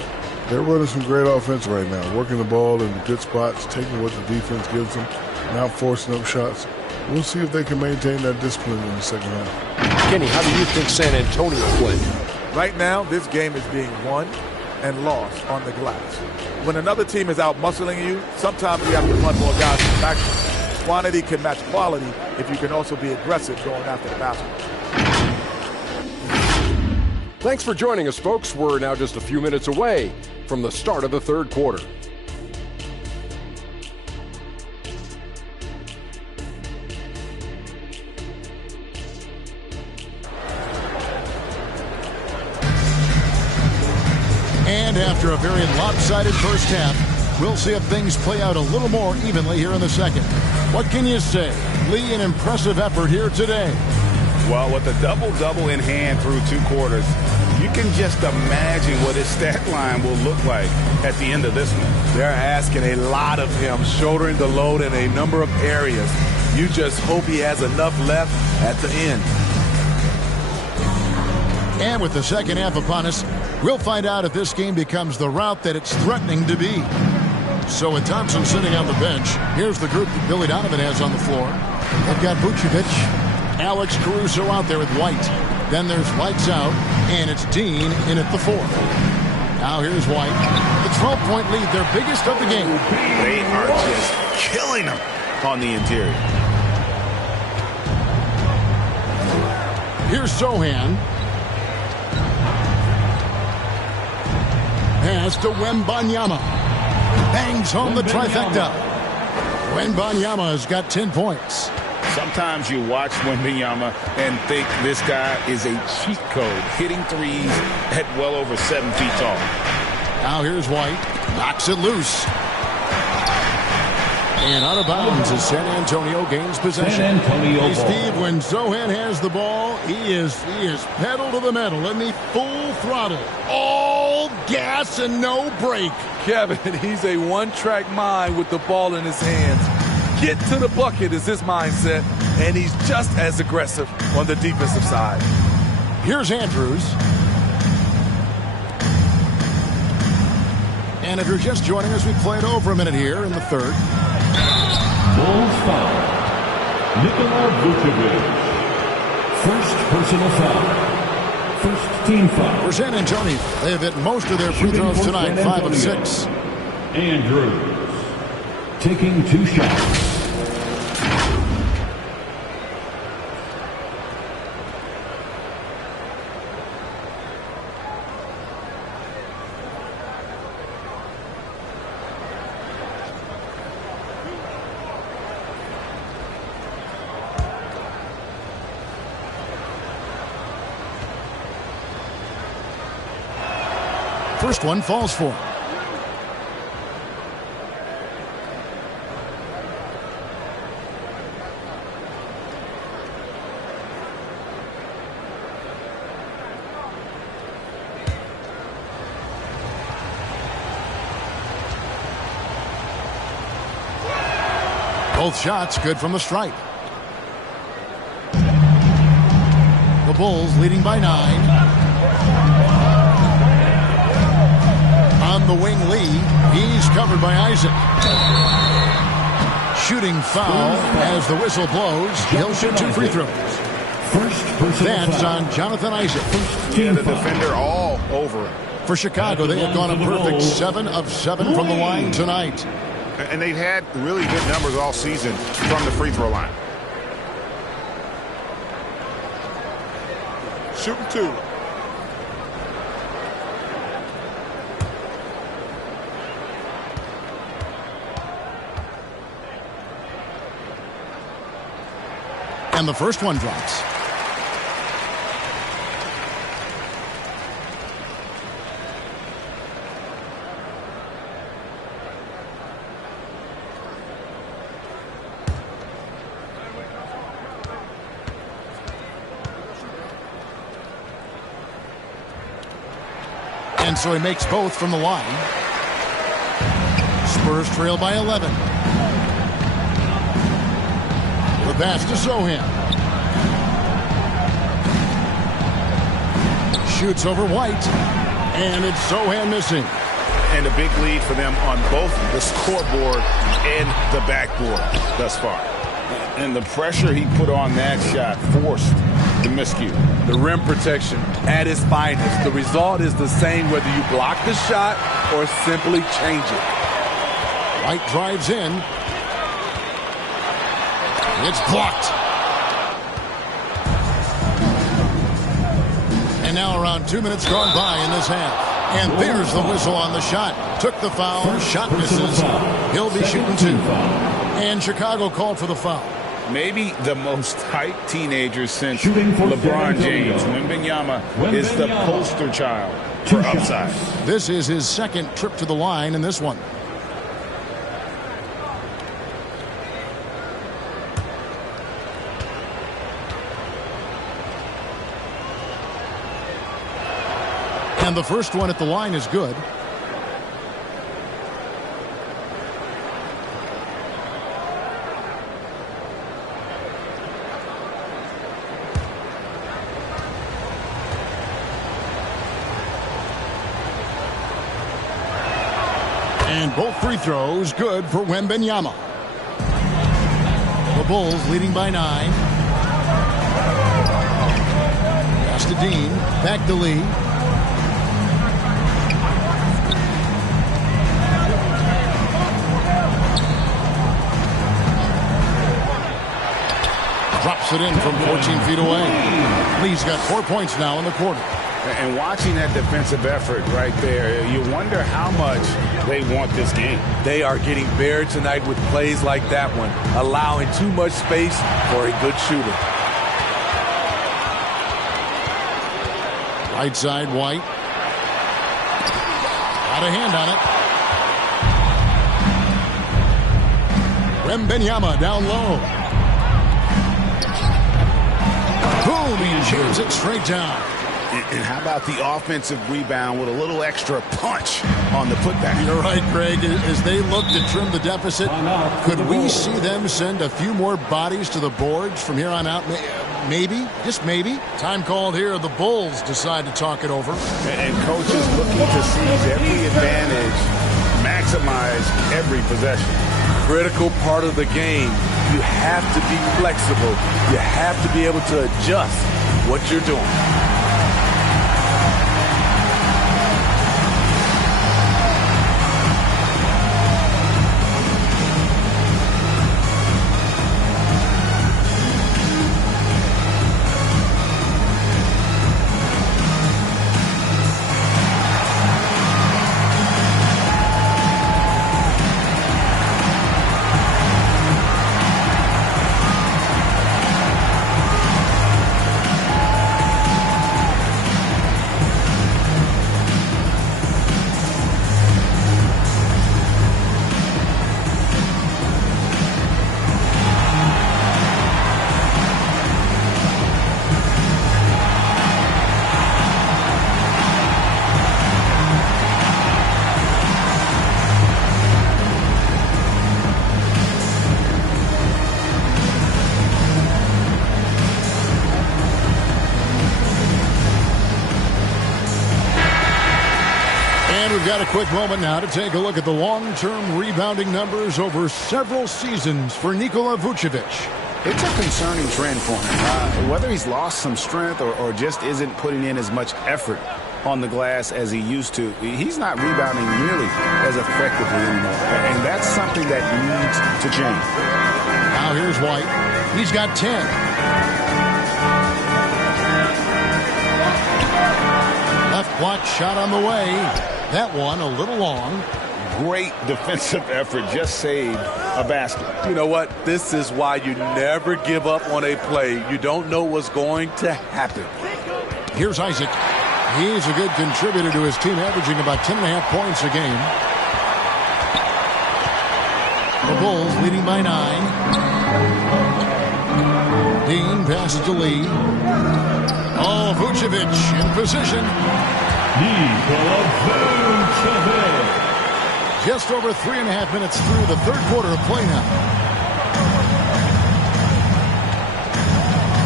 They're running some great offense right now, working the ball in good spots, taking what the defense gives them, not forcing up shots. We'll see if they can maintain that discipline in the second half. Kenny, how do you think San Antonio played? Right now, this game is being won and lost on the glass. When another team is out muscling you, sometimes you have to run more guys in action. Quantity can match quality if you can also be aggressive going after the basket. Thanks for joining us, folks. We're now just a few minutes away from the start of the third quarter. And after a very lopsided first half, we'll see if things play out a little more evenly here in the second. What can you say? Lee, an impressive effort here today. Well, with a double-double in hand through 2 quarters, you can just imagine what his stat line will look like at the end of this one. They're asking a lot of him, shouldering the load in a number of areas. You just hope he has enough left at the end. And with the second half upon us, we'll find out if this game becomes the route that it's threatening to be. So with Thompson sitting on the bench, here's the group that Billy Donovan has on the floor. They've got Vucevic, Alex Caruso out there with White. Then there's Lights Out, and it's Dean in at the 4. Now here's White. The 12-point lead, their biggest of the game. They are just killing them on the interior. Here's Sohan. Pass to Wembanyama. Bangs home the trifecta. Wembanyama has got 10 points. Sometimes you watch Wembanyama and think this guy is a cheat code, hitting threes at well over 7 feet tall. Now here's White. Knocks it loose. And out of bounds as San Antonio gains possession. Hey, Steve, when Sohan has the ball, he is pedal to the metal. Isn't he? Full throttle. All gas and no brake. Kevin, he's a one-track mind with the ball in his hands. Get to the bucket is his mindset, and he's just as aggressive on the defensive side. Here's Andrews. And if you're just joining us, we played over a minute here in the third. Bulls foul. Nikola Vucevic. First personal foul. First team foul. For San Antonio, they have hit most of their free throws tonight, 5 of 6. Andrews taking 2 shots. First one falls for him. Both shots good from the stripe. The Bulls leading by 9. On the wing, Lee. He's covered by Isaac. Shooting foul as the whistle blows. He'll shoot 2 free throws. That's on Jonathan Isaac. Yeah, the defender all over him. For Chicago, they have gone a perfect 7 of 7 from the line tonight. And they've had really good numbers all season from the free throw line. Shooting 2. And the first one drops. And so he makes both from the line. Spurs trail by 11. The pass to Sohan. Shoots over White. And it's Sohan missing. And a big lead for them on both the scoreboard and the backboard thus far. And the pressure he put on that shot forced the miscue. The rim protection at its finest. The result is the same whether you block the shot or simply change it. White drives in. It's blocked. And now around 2 minutes gone by in this half. And there's the whistle on the shot. Took the foul. Shot misses. He'll be shooting 2. And Chicago called for the foul. Maybe the most hyped teenager since LeBron James. Wembanyama is the poster child for upside. This is his second trip to the line in this one. And the first one at the line is good. And both free throws good for Wembanyama. The Bulls leading by 9. Pass to Dean. Back to Lee. Drops it in from 14 feet away. Lee's got 4 points now in the quarter. And watching that defensive effort right there, you wonder how much they want this game. They are getting buried tonight with plays like that one, allowing too much space for a good shooter. Right side, White. Got a hand on it. Wembanyama down low. Boom, he shoots it straight down. And how about the offensive rebound with a little extra punch on the putback? You're right, Greg. As they look to trim the deficit, could we see them send a few more bodies to the boards from here on out? Maybe, just maybe. Time called here. The Bulls decide to talk it over. And coaches looking to seize every advantage, maximize every possession. Critical part of the game. You have to be flexible. You have to be able to adjust what you're doing. We've got a quick moment now to take a look at the long-term rebounding numbers over several seasons for Nikola Vucevic. It's a concerning trend for him. Whether he's lost some strength or just isn't putting in as much effort on the glass as he used to, he's not rebounding nearly as effectively anymore. And that's something that needs to change. Now here's White. He's got 10. Left block shot on the way. That one a little long. Great defensive effort. Just saved a basket. You know what? This is why you never give up on a play. You don't know what's going to happen. Here's Isaac. He's a good contributor to his team, averaging about 10.5 points a game. The Bulls leading by 9. Dean passes to Lee. Oh, Vucevic in position. Just over 3.5 minutes through the third quarter of play now.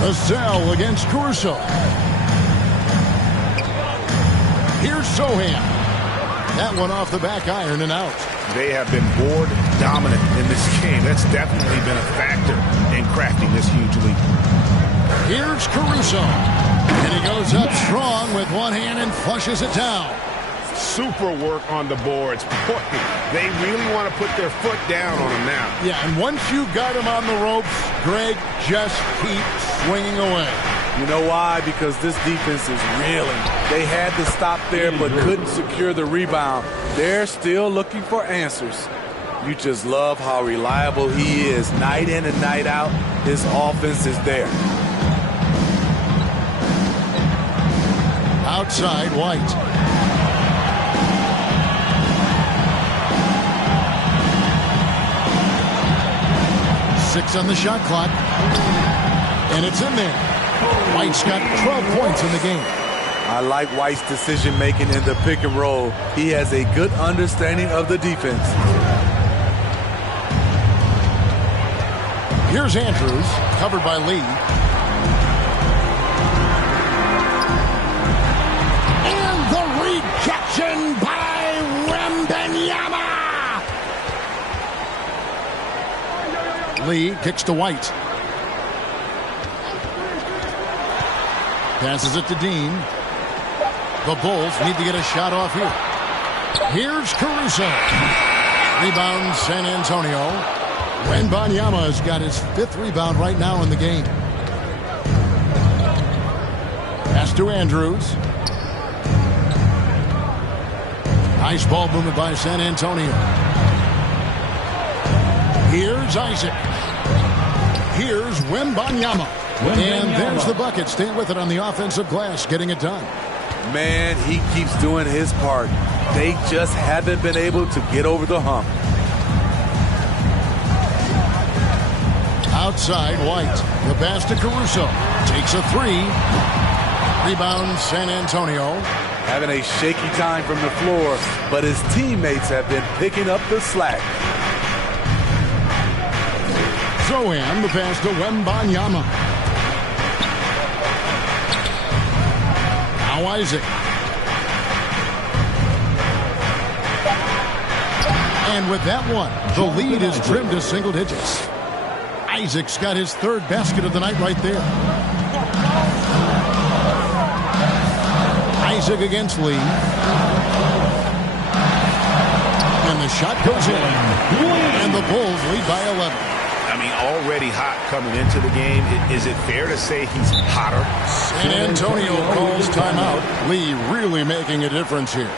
Vassell against Caruso. Here's Sohan. That one off the back iron and out. They have been board dominant in this game. That's definitely been a factor in crafting this huge lead. Here's Caruso. And he goes up strong with one hand and flushes it down. Super work on the boards. Boy, they really want to put their foot down on him now. Yeah, and once you got him on the ropes, Greg, just keep swinging away. You know why? Because this defense is reeling. They had to stop there but couldn't secure the rebound. They're still looking for answers. You just love how reliable he is. Night in and night out, his offense is there. Outside, White. Six on the shot clock. And it's in there. White's got 12 points in the game. I like White's decision-making in the pick and roll. He has a good understanding of the defense. Here's Andrews, covered by Lee. Rejection by Wembanyama. Lee kicks to White. Passes it to Dean. The Bulls need to get a shot off here. Here's Caruso. Rebound San Antonio. Wembanyama's got his 5th rebound right now in the game. Pass to Andrews. Nice ball movement by San Antonio. Here's Isaac. Here's Wembanyama. And there's the bucket. Stay with it on the offensive glass, getting it done. Man, he keeps doing his part. They just haven't been able to get over the hump. Outside, White. The pass to Caruso. Takes a 3. Rebound, San Antonio. Having a shaky time from the floor, but his teammates have been picking up the slack. Zohan, the pass to Wembanyama. Now Isaac. And with that one, the lead is trimmed to single digits. Isaac's got his third basket of the night right there. Isaac against Lee. And the shot goes in. And the Bulls lead by 11. I mean, already hot coming into the game. Is it fair to say he's hotter? San Antonio calls timeout. Lee really making a difference here.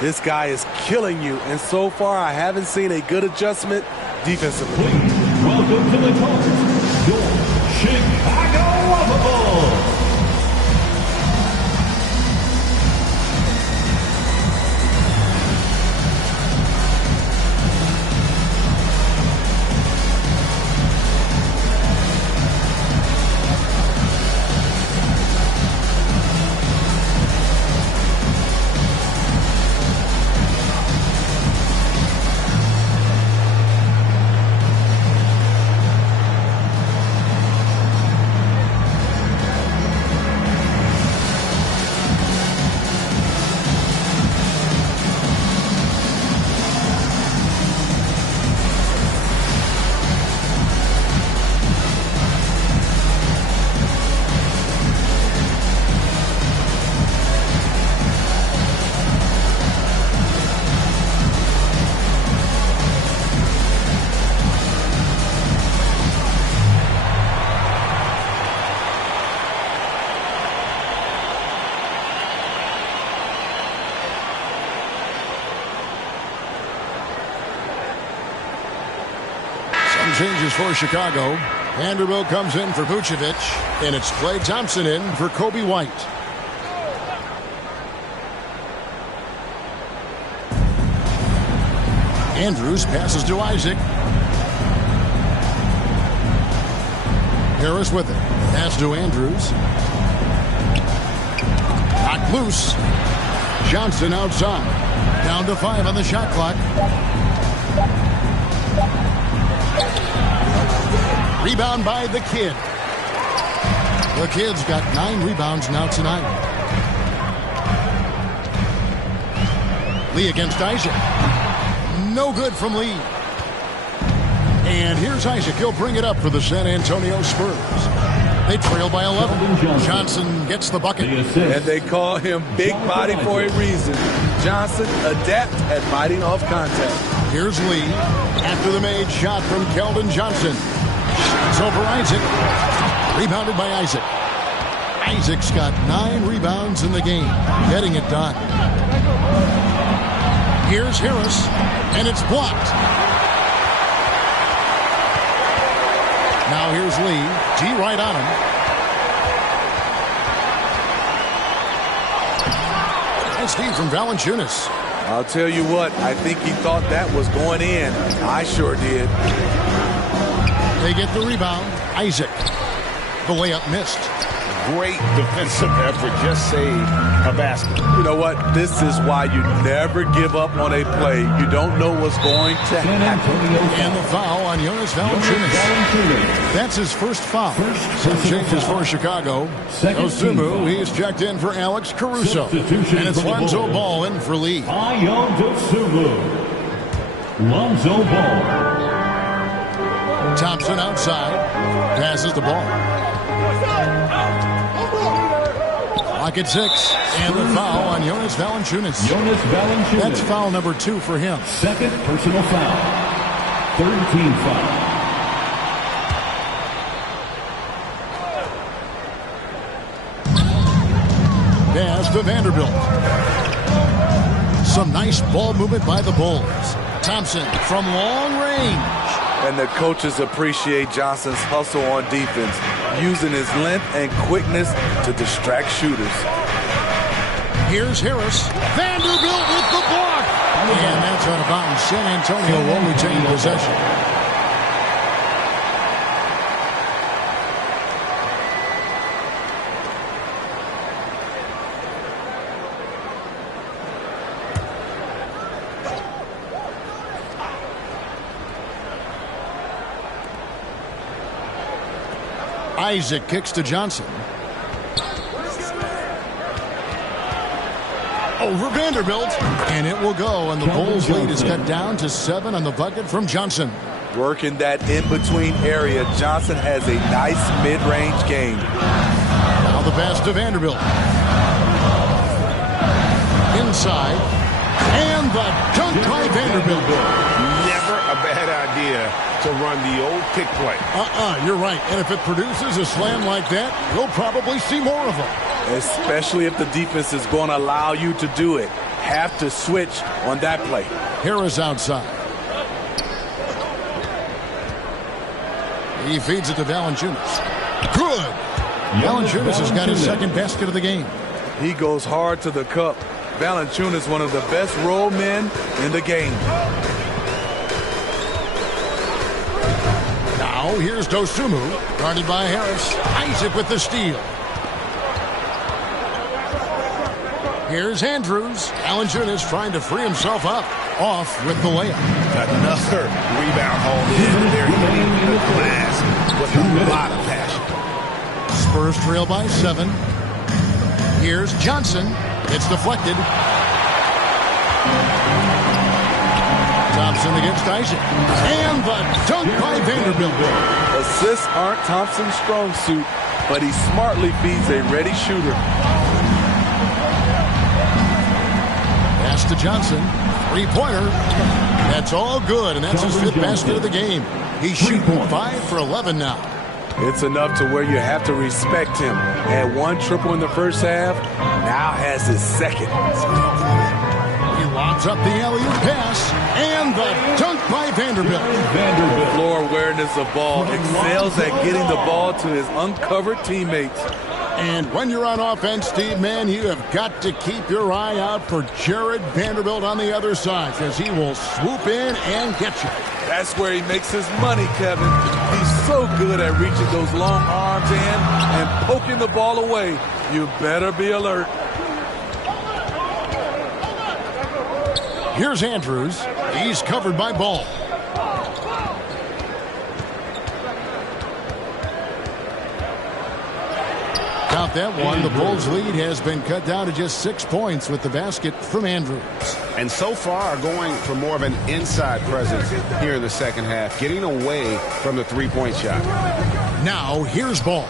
This guy is killing you, and so far I haven't seen a good adjustment defensively. Welcome to the talk, your Chicago Bulls. Changes for Chicago. Vanderbilt comes in for Vucevic, and it's Klay Thompson in for Kobe White. Andrews passes to Isaac. Harris with it. Pass to Andrews. Knocked loose. Johnson outside. Down to 5 on the shot clock. Rebound by the Kid. The Kid's got 9 rebounds now tonight. Lee against Isaac. No good from Lee. And here's Isaac. He'll bring it up for the San Antonio Spurs. They trail by 11. Johnson gets the bucket. And they call him Big Body for a reason. Johnson adept at fighting off contact. Here's Lee. After the made shot from Keldon Johnson. It's over Isaac. Rebounded by Isaac. Isaac's got 9 rebounds in the game. Getting it done. Here's Harris. And it's blocked. Now here's Lee. D right on him. Nice feed from Valanciunas. I'll tell you what, I think he thought that was going in. I sure did. They get the rebound. Isaac. The layup missed. Great defensive effort. Just saved a basket. You know what? This is why you never give up on a play. You don't know what's going to happen. And the foul on Jonas Valanciunas. That's his first foul. Some changes for Chicago. Osumu, he's checked in for Alex Caruso. And it's Lonzo Ball in for Lee. Ayo Dosunmu. Lonzo Ball. Thompson outside. Passes the ball. Clock at 6. And the foul on Jonas Valanciunas. Jonas Valanciunas. That's foul number 2 for him. Second personal foul. Third team foul. Pass to Vanderbilt. Some nice ball movement by the Bulls. Thompson from long range. And the coaches appreciate Johnson's hustle on defense, using his length and quickness to distract shooters. Here's Harris. Vanderbilt with the block. And that's out of bounds. San Antonio will retain possession. Isaac kicks to Johnson. Over Vanderbilt, and it will go, and the Bulls lead is cut down to 7 on the bucket from Johnson. Working that in-between area, Johnson has a nice mid-range game. Now the pass to Vanderbilt. Inside, and the dunk by Vanderbilt. Never a bad idea to run the old pick play. You're right, and if it produces a slam like that, you'll probably see more of them. Especially if the defense is going to allow you to do it. Have to switch on that play. Harris outside. He feeds it to Valanciunas. Good. Valanciunas has got his second basket of the game. He goes hard to the cup. Valanciunas, one of the best roll men in the game. Now here's Dosunmu, guarded by Harris. Isaac with the steal. Here's Andrews. Valanciunas trying to free himself up. Off with the layup. Another rebound hauled in. They're hitting the glass with a lot of passion. Spurs trail by 7. Here's Johnson. It's deflected. Thompson against Isaac. And the dunk by Vanderbilt. Assists aren't Thompson's strong suit, but he smartly feeds a ready shooter. Pass to Johnson. Three-pointer. That's all good, and that's his 5th basket of the game. He's shooting 5 for 11 now. It's enough to where you have to respect him. Had 1 triple in the first half, now has his 2nd. He lobs up the alley-oop pass, and the dunk by Vanderbilt. Floor awareness of ball, excels at getting the ball to his uncovered teammates. And when you're on offense, Steve, man, you have got to keep your eye out for Jared Vanderbilt on the other side, because he will swoop in and get you. That's where he makes his money, Kevin. He's so good at reaching those long arms in and poking the ball away. You better be alert. Here's Andrews. He's covered by Ball. Count that one. The Bulls' lead has been cut down to just 6 points with the basket from Andrews. And so far, going for more of an inside presence here in the second half, getting away from the three-point shot. Now, here's Ball.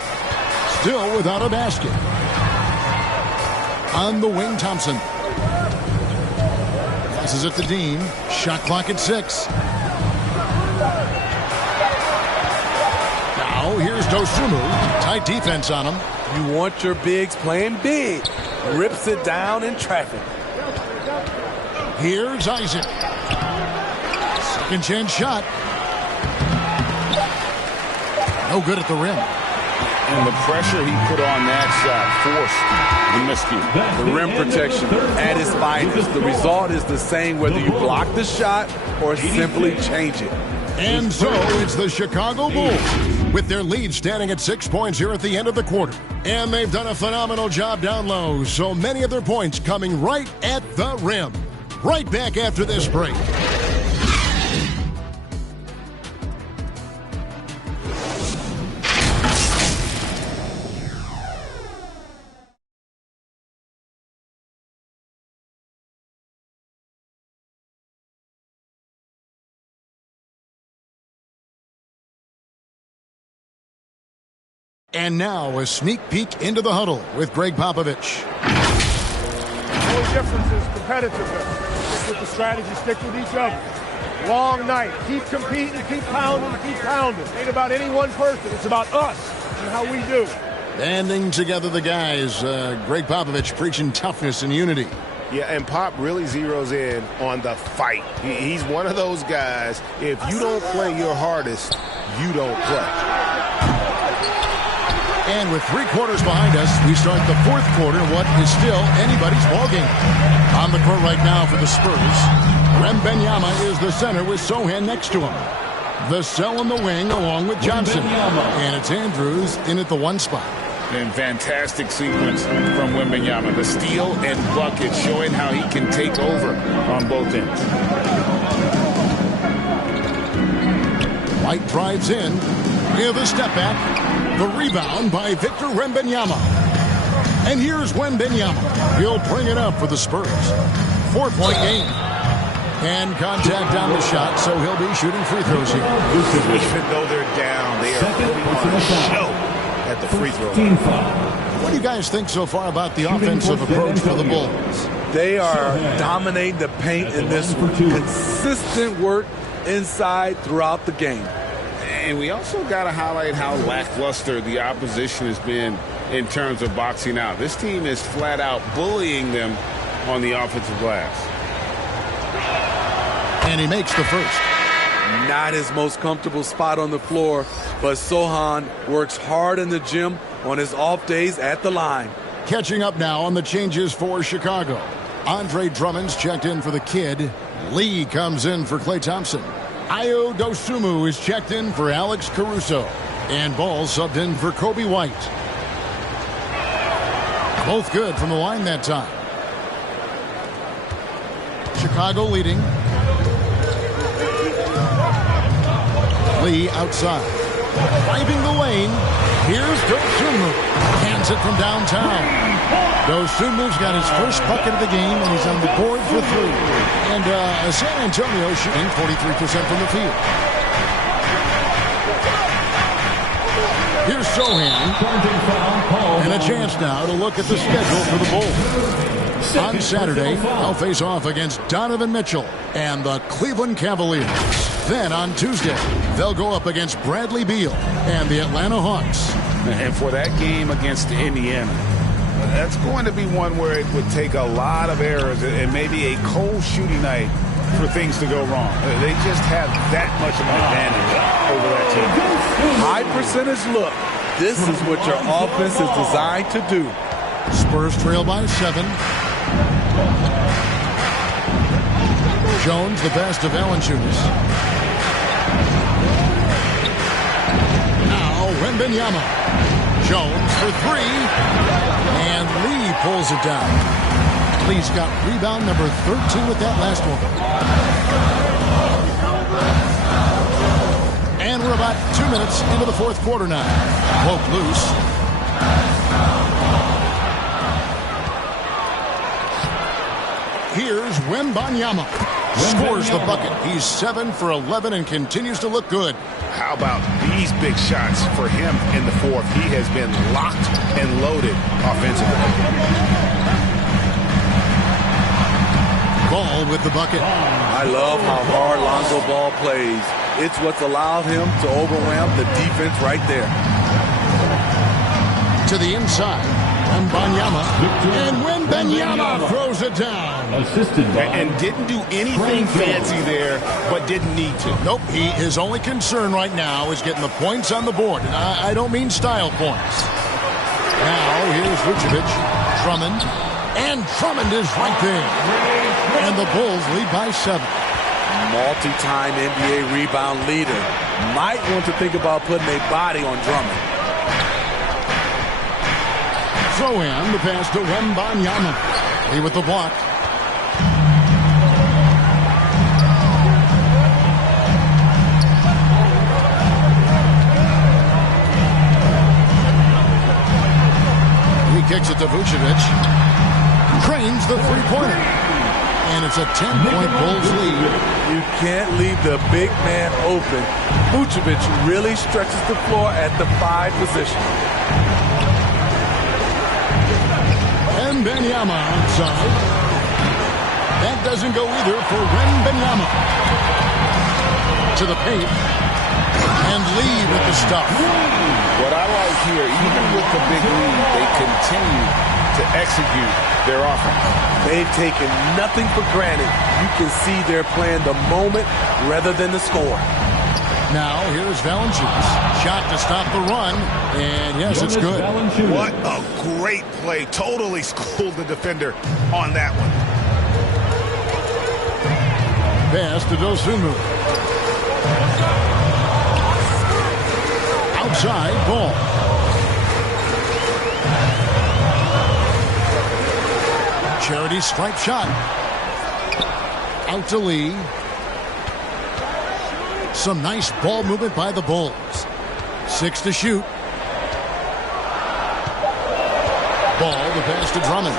Still without a basket. On the wing, Thompson. Passes it to Dean. Shot clock at 6. Now, here's Dosunmu. Tight defense on him. You want your bigs playing big. Rips it down in traffic. Here's Isaac. Second chance shot. No good at the rim. And the pressure he put on that shot forced the miscue. The rim protection at its finest. The result is the same whether you block the shot or simply change it. And so it's the Chicago Bulls with their lead standing at 6 points here at the end of the quarter. And they've done a phenomenal job down low. So many of their points coming right at the rim. Right back after this break. And now a sneak peek into the huddle with Greg Popovich. The only difference is competitiveness. Stick with the strategy, stick with each other. Long night. Keep competing, keep pounding, keep pounding. It ain't about any one person. It's about us and how we do. Banding together the guys. Greg Popovich preaching toughness and unity. Yeah, and Pop really zeroes in on the fight. He's one of those guys, if you don't play your hardest, you don't play. And with 3 quarters behind us, we start the 4th quarter, what is still anybody's ballgame. On the court right now for the Spurs, Wembanyama is the center with Sohan next to him. Vassell in the wing along with Johnson. And it's Andrews in at the 1 spot. And fantastic sequence from Wembanyama. The steal and bucket showing how he can take over on both ends. White drives in. We have a step back. The rebound by Victor Wembanyama. And here's Wembanyama. He'll bring it up for the Spurs. 4-point game. And contact on the shot, so he'll be shooting free throws here. Even though they're down, they are putting on a show at the free throw line. What do you guys think so far about the offensive approach for the Bulls? They are dominating the paint in this consistent work inside throughout the game. And we also got to highlight how lackluster the opposition has been in terms of boxing out. This team is flat out bullying them on the offensive glass. And he makes the first. Not his most comfortable spot on the floor, but Sochan works hard in the gym on his off days at the line. Catching up now on the changes for Chicago. Andre Drummond's checked in for the Kid. Lee comes in for Klay Thompson. Ayo Dosunmu is checked in for Alex Caruso. And Ball subbed in for Kobe White. Both good from the line that time. Chicago leading. Lee outside. Driving the lane. Here's Dosunmu. Hands it from downtown. Dosunmu's got his first bucket of the game, and he's on the board for 3. And San Antonio shooting 43% from the field. Here's Sochan. And a chance now to look at the schedule for the Bulls. On Saturday, they'll face off against Donovan Mitchell and the Cleveland Cavaliers. Then on Tuesday, they'll go up against Bradley Beal and the Atlanta Hawks. And for that game against Indiana, that's going to be one where it would take a lot of errors and maybe a cold shooting night for things to go wrong. They just have that much of an advantage over that team. High percentage look. This is what your offense is designed to do. Spurs trail by 7. Jones, the pass to Valanciunas. Now Wembanyama. Jones for 3. And Lee pulls it down. Lee's got rebound number 13 with that last one. And we're about 2 minutes into the fourth quarter now. Poke loose. Here's Wembanyama. Scores the bucket. He's 7 for 11 and continues to look good. How about these big shots for him in the fourth? He has been locked and loaded offensively. Ball with the bucket. I love how hard Lonzo Ball plays. It's what's allowed him to overwhelm the defense right there. To the inside. Wembanyama. And Wembanyama throws it down. And didn't do anything fancy there, but didn't need to. Nope. His only concern right now is getting the points on the board. And I don't mean style points. Now here's Vucevic. Drummond. And Drummond is right there. And the Bulls lead by 7. Multi-time NBA rebound leader. Might want to think about putting a body on Drummond. Throw in the pass to Wembanyama. Lee with the block. He kicks it to Vucevic. Drains the three-pointer. And it's a 10-point Bulls lead. You can't leave the big man open. Vucevic really stretches the floor at the 5 position. Wembanyama outside. That doesn't go either for Wembanyama. To the paint. And Lee with the stop. What I like here, even with the big lead, they continue to execute their offense. They've taken nothing for granted. You can see they're playing the moment rather than the score. Now, here's Valanciunas. Shot to stop the run. And yes, it's good. What a great play. Totally schooled the defender on that one. Pass to Dosunmu. Outside, Ball. Charity stripe shot. Out to Lee. Some nice ball movement by the Bulls. 6 to shoot. pass to Drummond.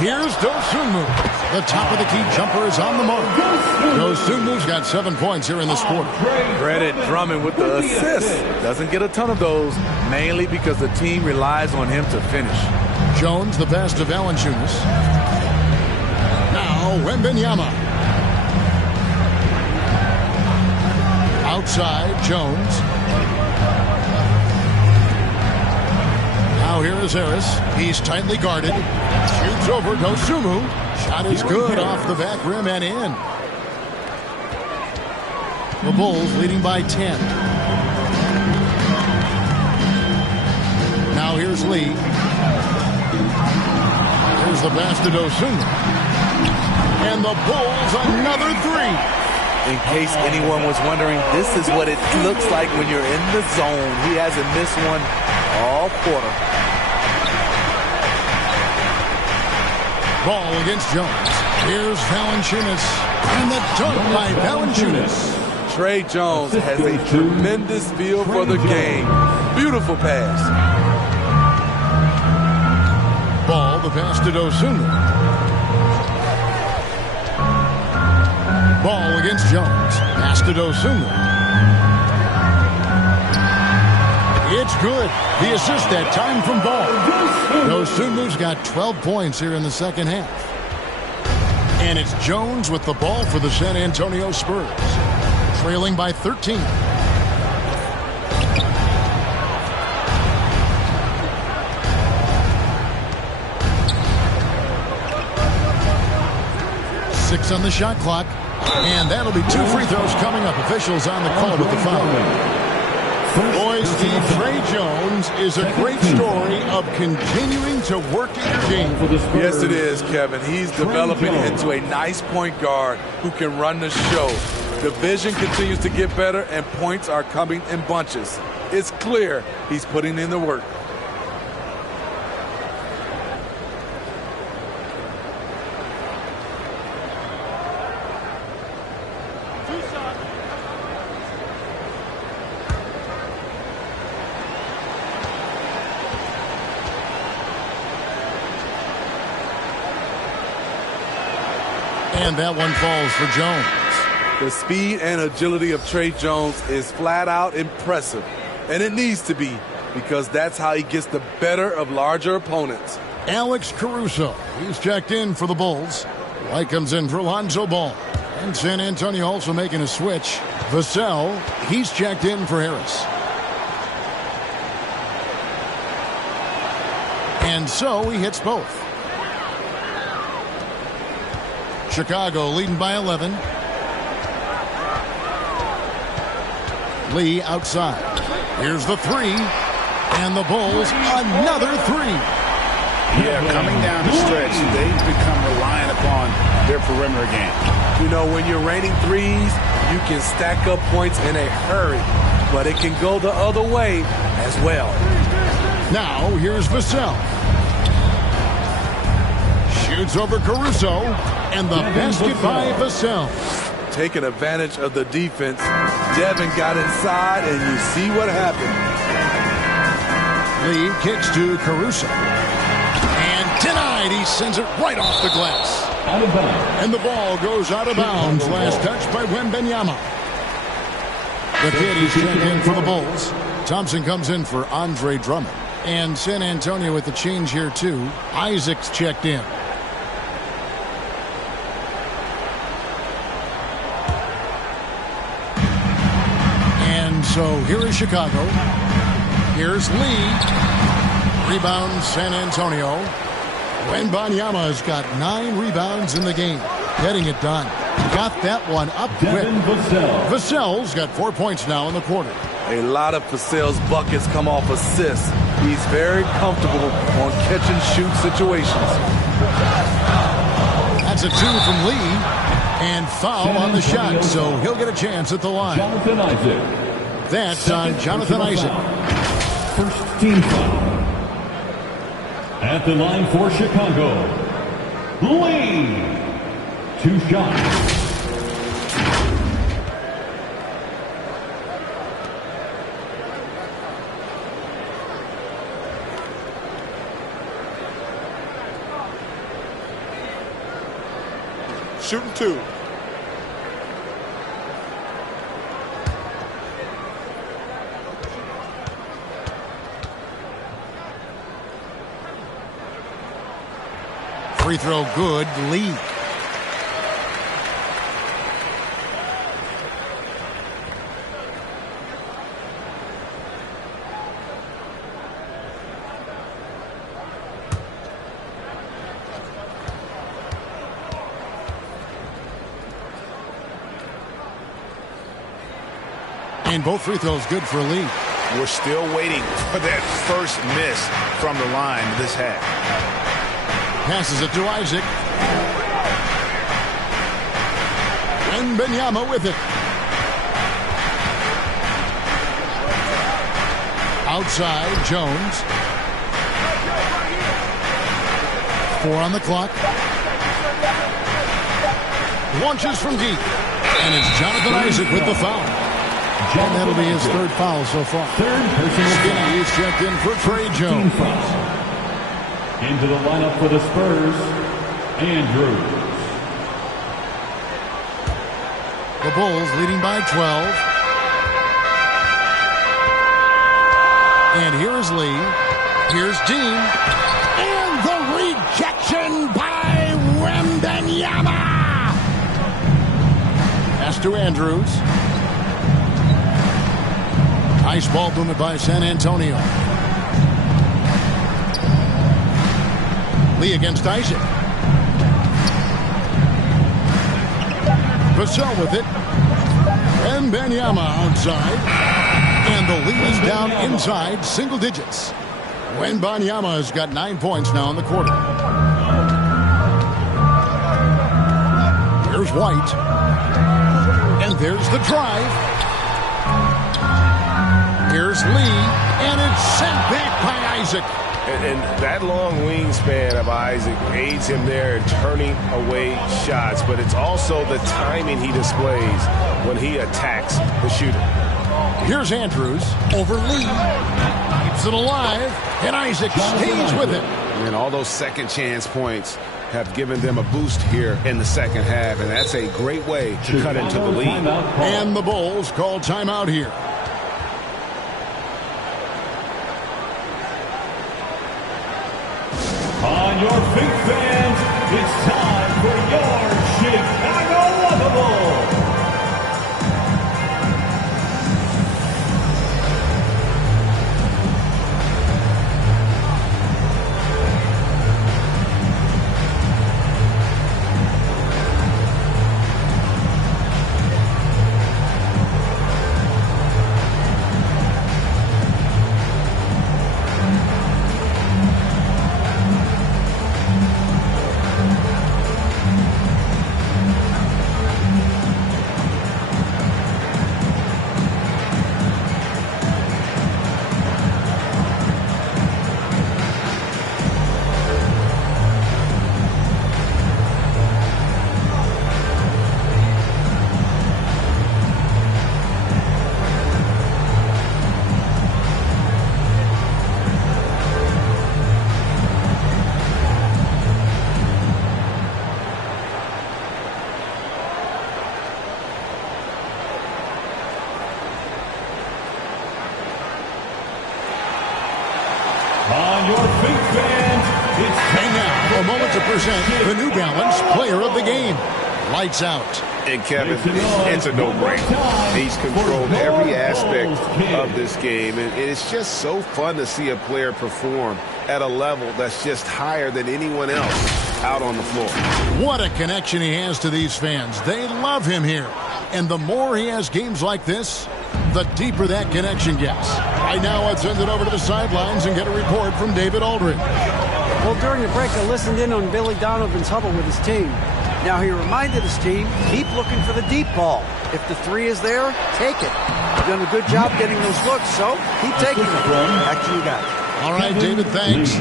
Here's Dosunmu. The top of the key jumper is on the mark. Dosunmu's got 7 points here in this quarter. Credit Drummond with the assist. Doesn't get a ton of those, mainly because the team relies on him to finish. Jones, the pass to Valanciunas. Now Wembanyama. Outside, Jones. Now here is Harris. He's tightly guarded. Shoots over Dosunmu. Shot is good off the back rim and in. The Bulls leading by 10. Now here's Lee. Here's the pass to Dosunmu. And the Bulls another three. In case anyone was wondering, this is what it looks like when you're in the zone. He hasn't missed one all quarter. Ball against Jones. Here's Valanciunas. And the dunk by Valanciunas. Tre Jones has a tremendous feel for the game. Beautiful pass. Ball, the pass to Dosunmu. Ball against Jones. Pass to Dosunmu. It's good. The assist that time from Ball. Dosunmu's got 12 points here in the second half. And it's Jones with the ball for the San Antonio Spurs. Trailing by 13. Six on the shot clock. And that'll be 2 free throws coming up. Officials on the call with the foul. Boys, Steve, Tre Jones is a great story of continuing to work at your game. Yes, it is, Kevin. He's developing into a nice point guard who can run the show. The vision continues to get better, and points are coming in bunches. It's clear he's putting in the work. And that one falls for Jones. The speed and agility of Tre Jones is flat out impressive. And it needs to be, because that's how he gets the better of larger opponents. Alex Caruso, he's checked in for the Bulls. White comes in for Lonzo Ball. And San Antonio also making a switch. Vassell, he's checked in for Harris. And so he hits both. Chicago leading by 11. Lee outside. Here's the three. And the Bulls, another three. Yeah, coming down the stretch, they've become reliant upon their perimeter game. You know, when you're raining threes, you can stack up points in a hurry. But it can go the other way as well. Now, here's Vassell. Shoots over Caruso. And the basket by Vassell. Taking advantage of the defense. Devin got inside, and you see what happened. Lee kicks to Caruso. And denied. He sends it right off the glass. Out of bounds. And the ball goes out of bounds. Last touch by Wembanyama. The kid is checked in for the Bulls. Thompson comes in for Andre Drummond. And San Antonio with the change here, too. Isaac's checked in. So here is Chicago. Here's Lee. Rebound San Antonio. Wembanyama's got 9 rebounds in the game. Getting it done. Got that one up quick. Vassell's got 4 points now in the quarter. A lot of Vassell's buckets come off assists. He's very comfortable on catch and shoot situations. That's a 2 from Lee. And foul on the shot, so he'll get a chance at the line. Jonathan Isaac. That's on Jonathan Isaac. First team foul. At the line for Chicago, Lee. 2 shots. shooting 2. Free throw good. Lee. And both free throws good for Lee. We're still waiting for that first miss from the line this half. Passes it to Isaac. Wembanyama with it. Outside, Jones. 4 on the clock. Launches from deep. And it's Jonathan Isaac with the foul. And that'll be his 3rd foul so far. Skinny is checked in for Trey Jones. Into the lineup for the Spurs, Andrews. The Bulls leading by 12. And here's Lee. Here's Dean. And the rejection by Wembanyama. Pass to Andrews. Nice ball movement by San Antonio. Lee against Isaac. Vassell with it. Wembanyama outside. And the lead is down inside single digits. Wembanyama has got 9 points now in the quarter. Here's White. And there's the drive. Here's Lee, and it's sent back by Isaac. And that long wingspan of Isaac aids him there in turning away shots, but it's also the timing he displays when he attacks the shooter. Here's Andrews over Lee. Keeps it alive, and Isaac stays with it. And all those second chance points have given them a boost here in the second half, and that's a great way to cut into the lead. And the Bulls call timeout here. On your feet, fans, it's time for your Chicago Wonderful. On your feet, fans, it's and now a moment to present the New Balance Player of the Game. Lights out. And Kevin, it's a no-brainer. He's controlled every aspect of this game, and it's just so fun to see a player perform at a level that's just higher than anyone else out on the floor. What a connection he has to these fans. They love him here. And the more he has games like this, the deeper that connection gets. Right now, let's send it over to the sidelines and get a report from David Aldridge. Well, during the break, I listened in on Billy Donovan's huddle with his team. Now, he reminded his team, keep looking for the deep ball. If the three is there, take it. You've done a good job getting those looks, so keep taking them. Back to you guys. All right, David, thanks.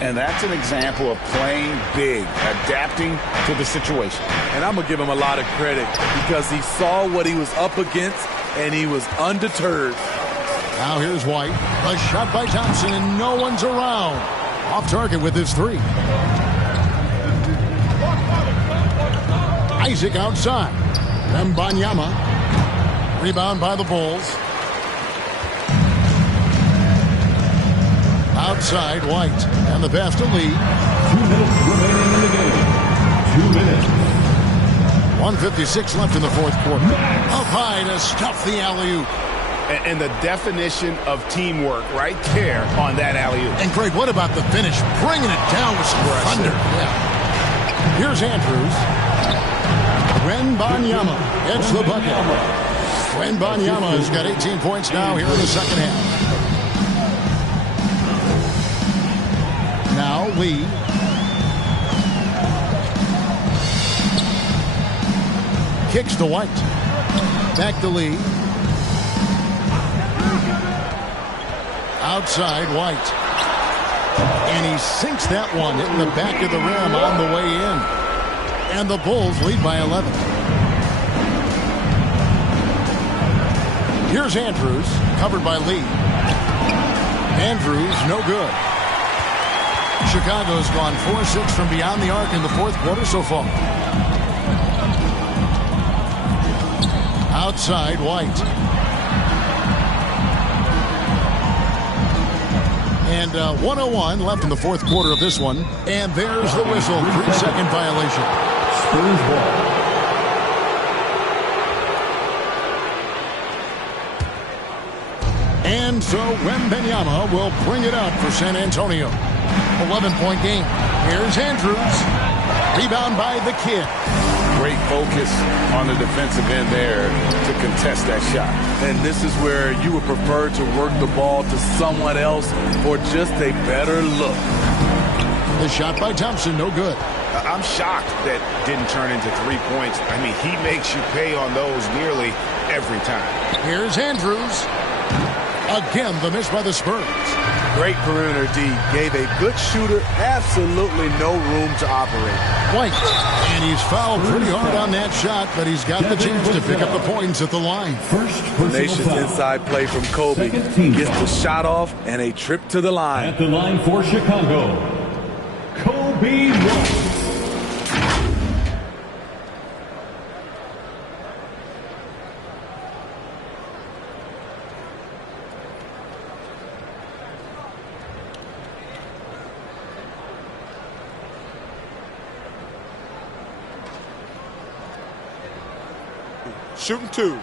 And that's an example of playing big, adapting to the situation. And I'm going to give him a lot of credit because he saw what he was up against and he was undeterred. Now here's White. A shot by Thompson and no one's around. Off target with his three. Isaac outside. Wembanyama. Rebound by the Bulls. Outside, White. And the pass to Lee. 2 minutes remaining in the game. 2 minutes. 1:56 left in the fourth quarter. Up high to stuff the alley-oop. And the definition of teamwork right there on that alley-oop. And Greg, what about the finish? Bringing it down with some thunder. Yeah. Here's Andrews. Wembanyama gets the bucket. Wembanyama has got 18 points now here in the second half. Now Lee. Kicks to White. Back to Lee. Outside, White. And he sinks that one, hitting the back of the rim on the way in. And the Bulls lead by 11. Here's Andrews, covered by Lee. Andrews, no good. Chicago's gone 4-6 from beyond the arc in the fourth quarter so far. Outside, White. And 1:01 left in the fourth quarter of this one. And there's the whistle. 3-second violation. Spurs ball. And so Wembanyama will bring it out for San Antonio. 11-point game. Here's Andrews. Rebound by the kid. Great focus on the defensive end there to contest that shot. And this is where you would prefer to work the ball to someone else for just a better look. The shot by Thompson, no good. I'm shocked that didn't turn into 3 points. I mean, he makes you pay on those nearly every time. Here's Andrews. Again, the miss by the Spurs. Great perimeter D. Gave a good shooter absolutely no room to operate. White. And he's fouled pretty hard on that shot, but he's got the chance to pick up the points at the line. First Tenacious inside play from Kobe. Gets the shot off and a trip to the line. At the line for Chicago, Kobe White. Shooting two.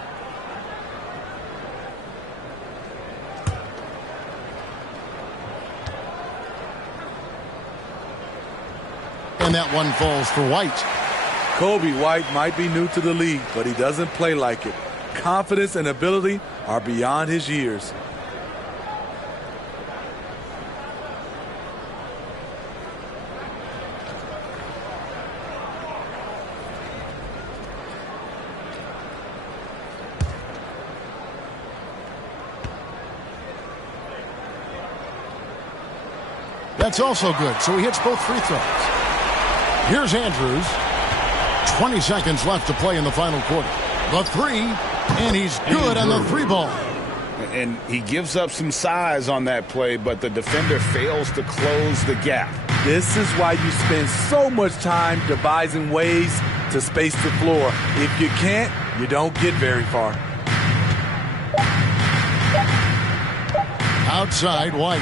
And that one falls for White. Kobe White might be new to the league, but he doesn't play like it. Confidence and ability are beyond his years. That's also good, so he hits both free throws. Here's Andrews. 20 seconds left to play in the final quarter. The three, and he's good on the three ball. And he gives up some size on that play, but the defender fails to close the gap. This is why you spend so much time devising ways to space the floor. If you can't, you don't get very far. Outside, White.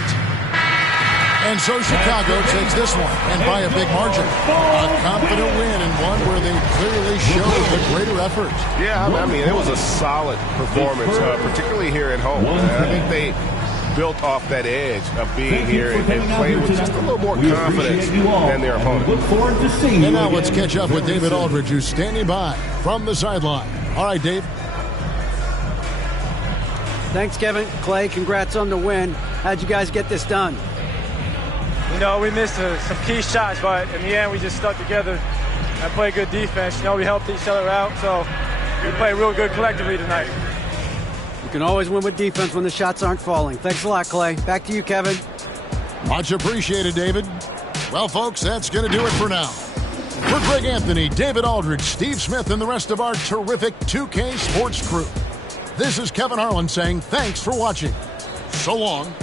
And so Chicago takes this one, and by a big margin. A confident win, and one where they clearly showed the greater effort. Yeah, I mean, it was a solid performance, particularly here at home. I think they built off that edge of being here and played with just a little more confidence than their opponent. Look forward to seeing you. And now let's catch up with David Aldridge, who's standing by from the sideline. All right, Dave. Thanks, Kevin. Clay, congrats on the win. How'd you guys get this done? You know, we missed some key shots, but in the end, we just stuck together and played good defense. You know, we helped each other out, so we played real good collectively tonight. You can always win with defense when the shots aren't falling. Thanks a lot, Clay. Back to you, Kevin. Much appreciated, David. Well, folks, that's going to do it for now. For Greg Anthony, David Aldridge, Steve Smith, and the rest of our terrific 2K Sports crew, this is Kevin Harlan saying thanks for watching. So long.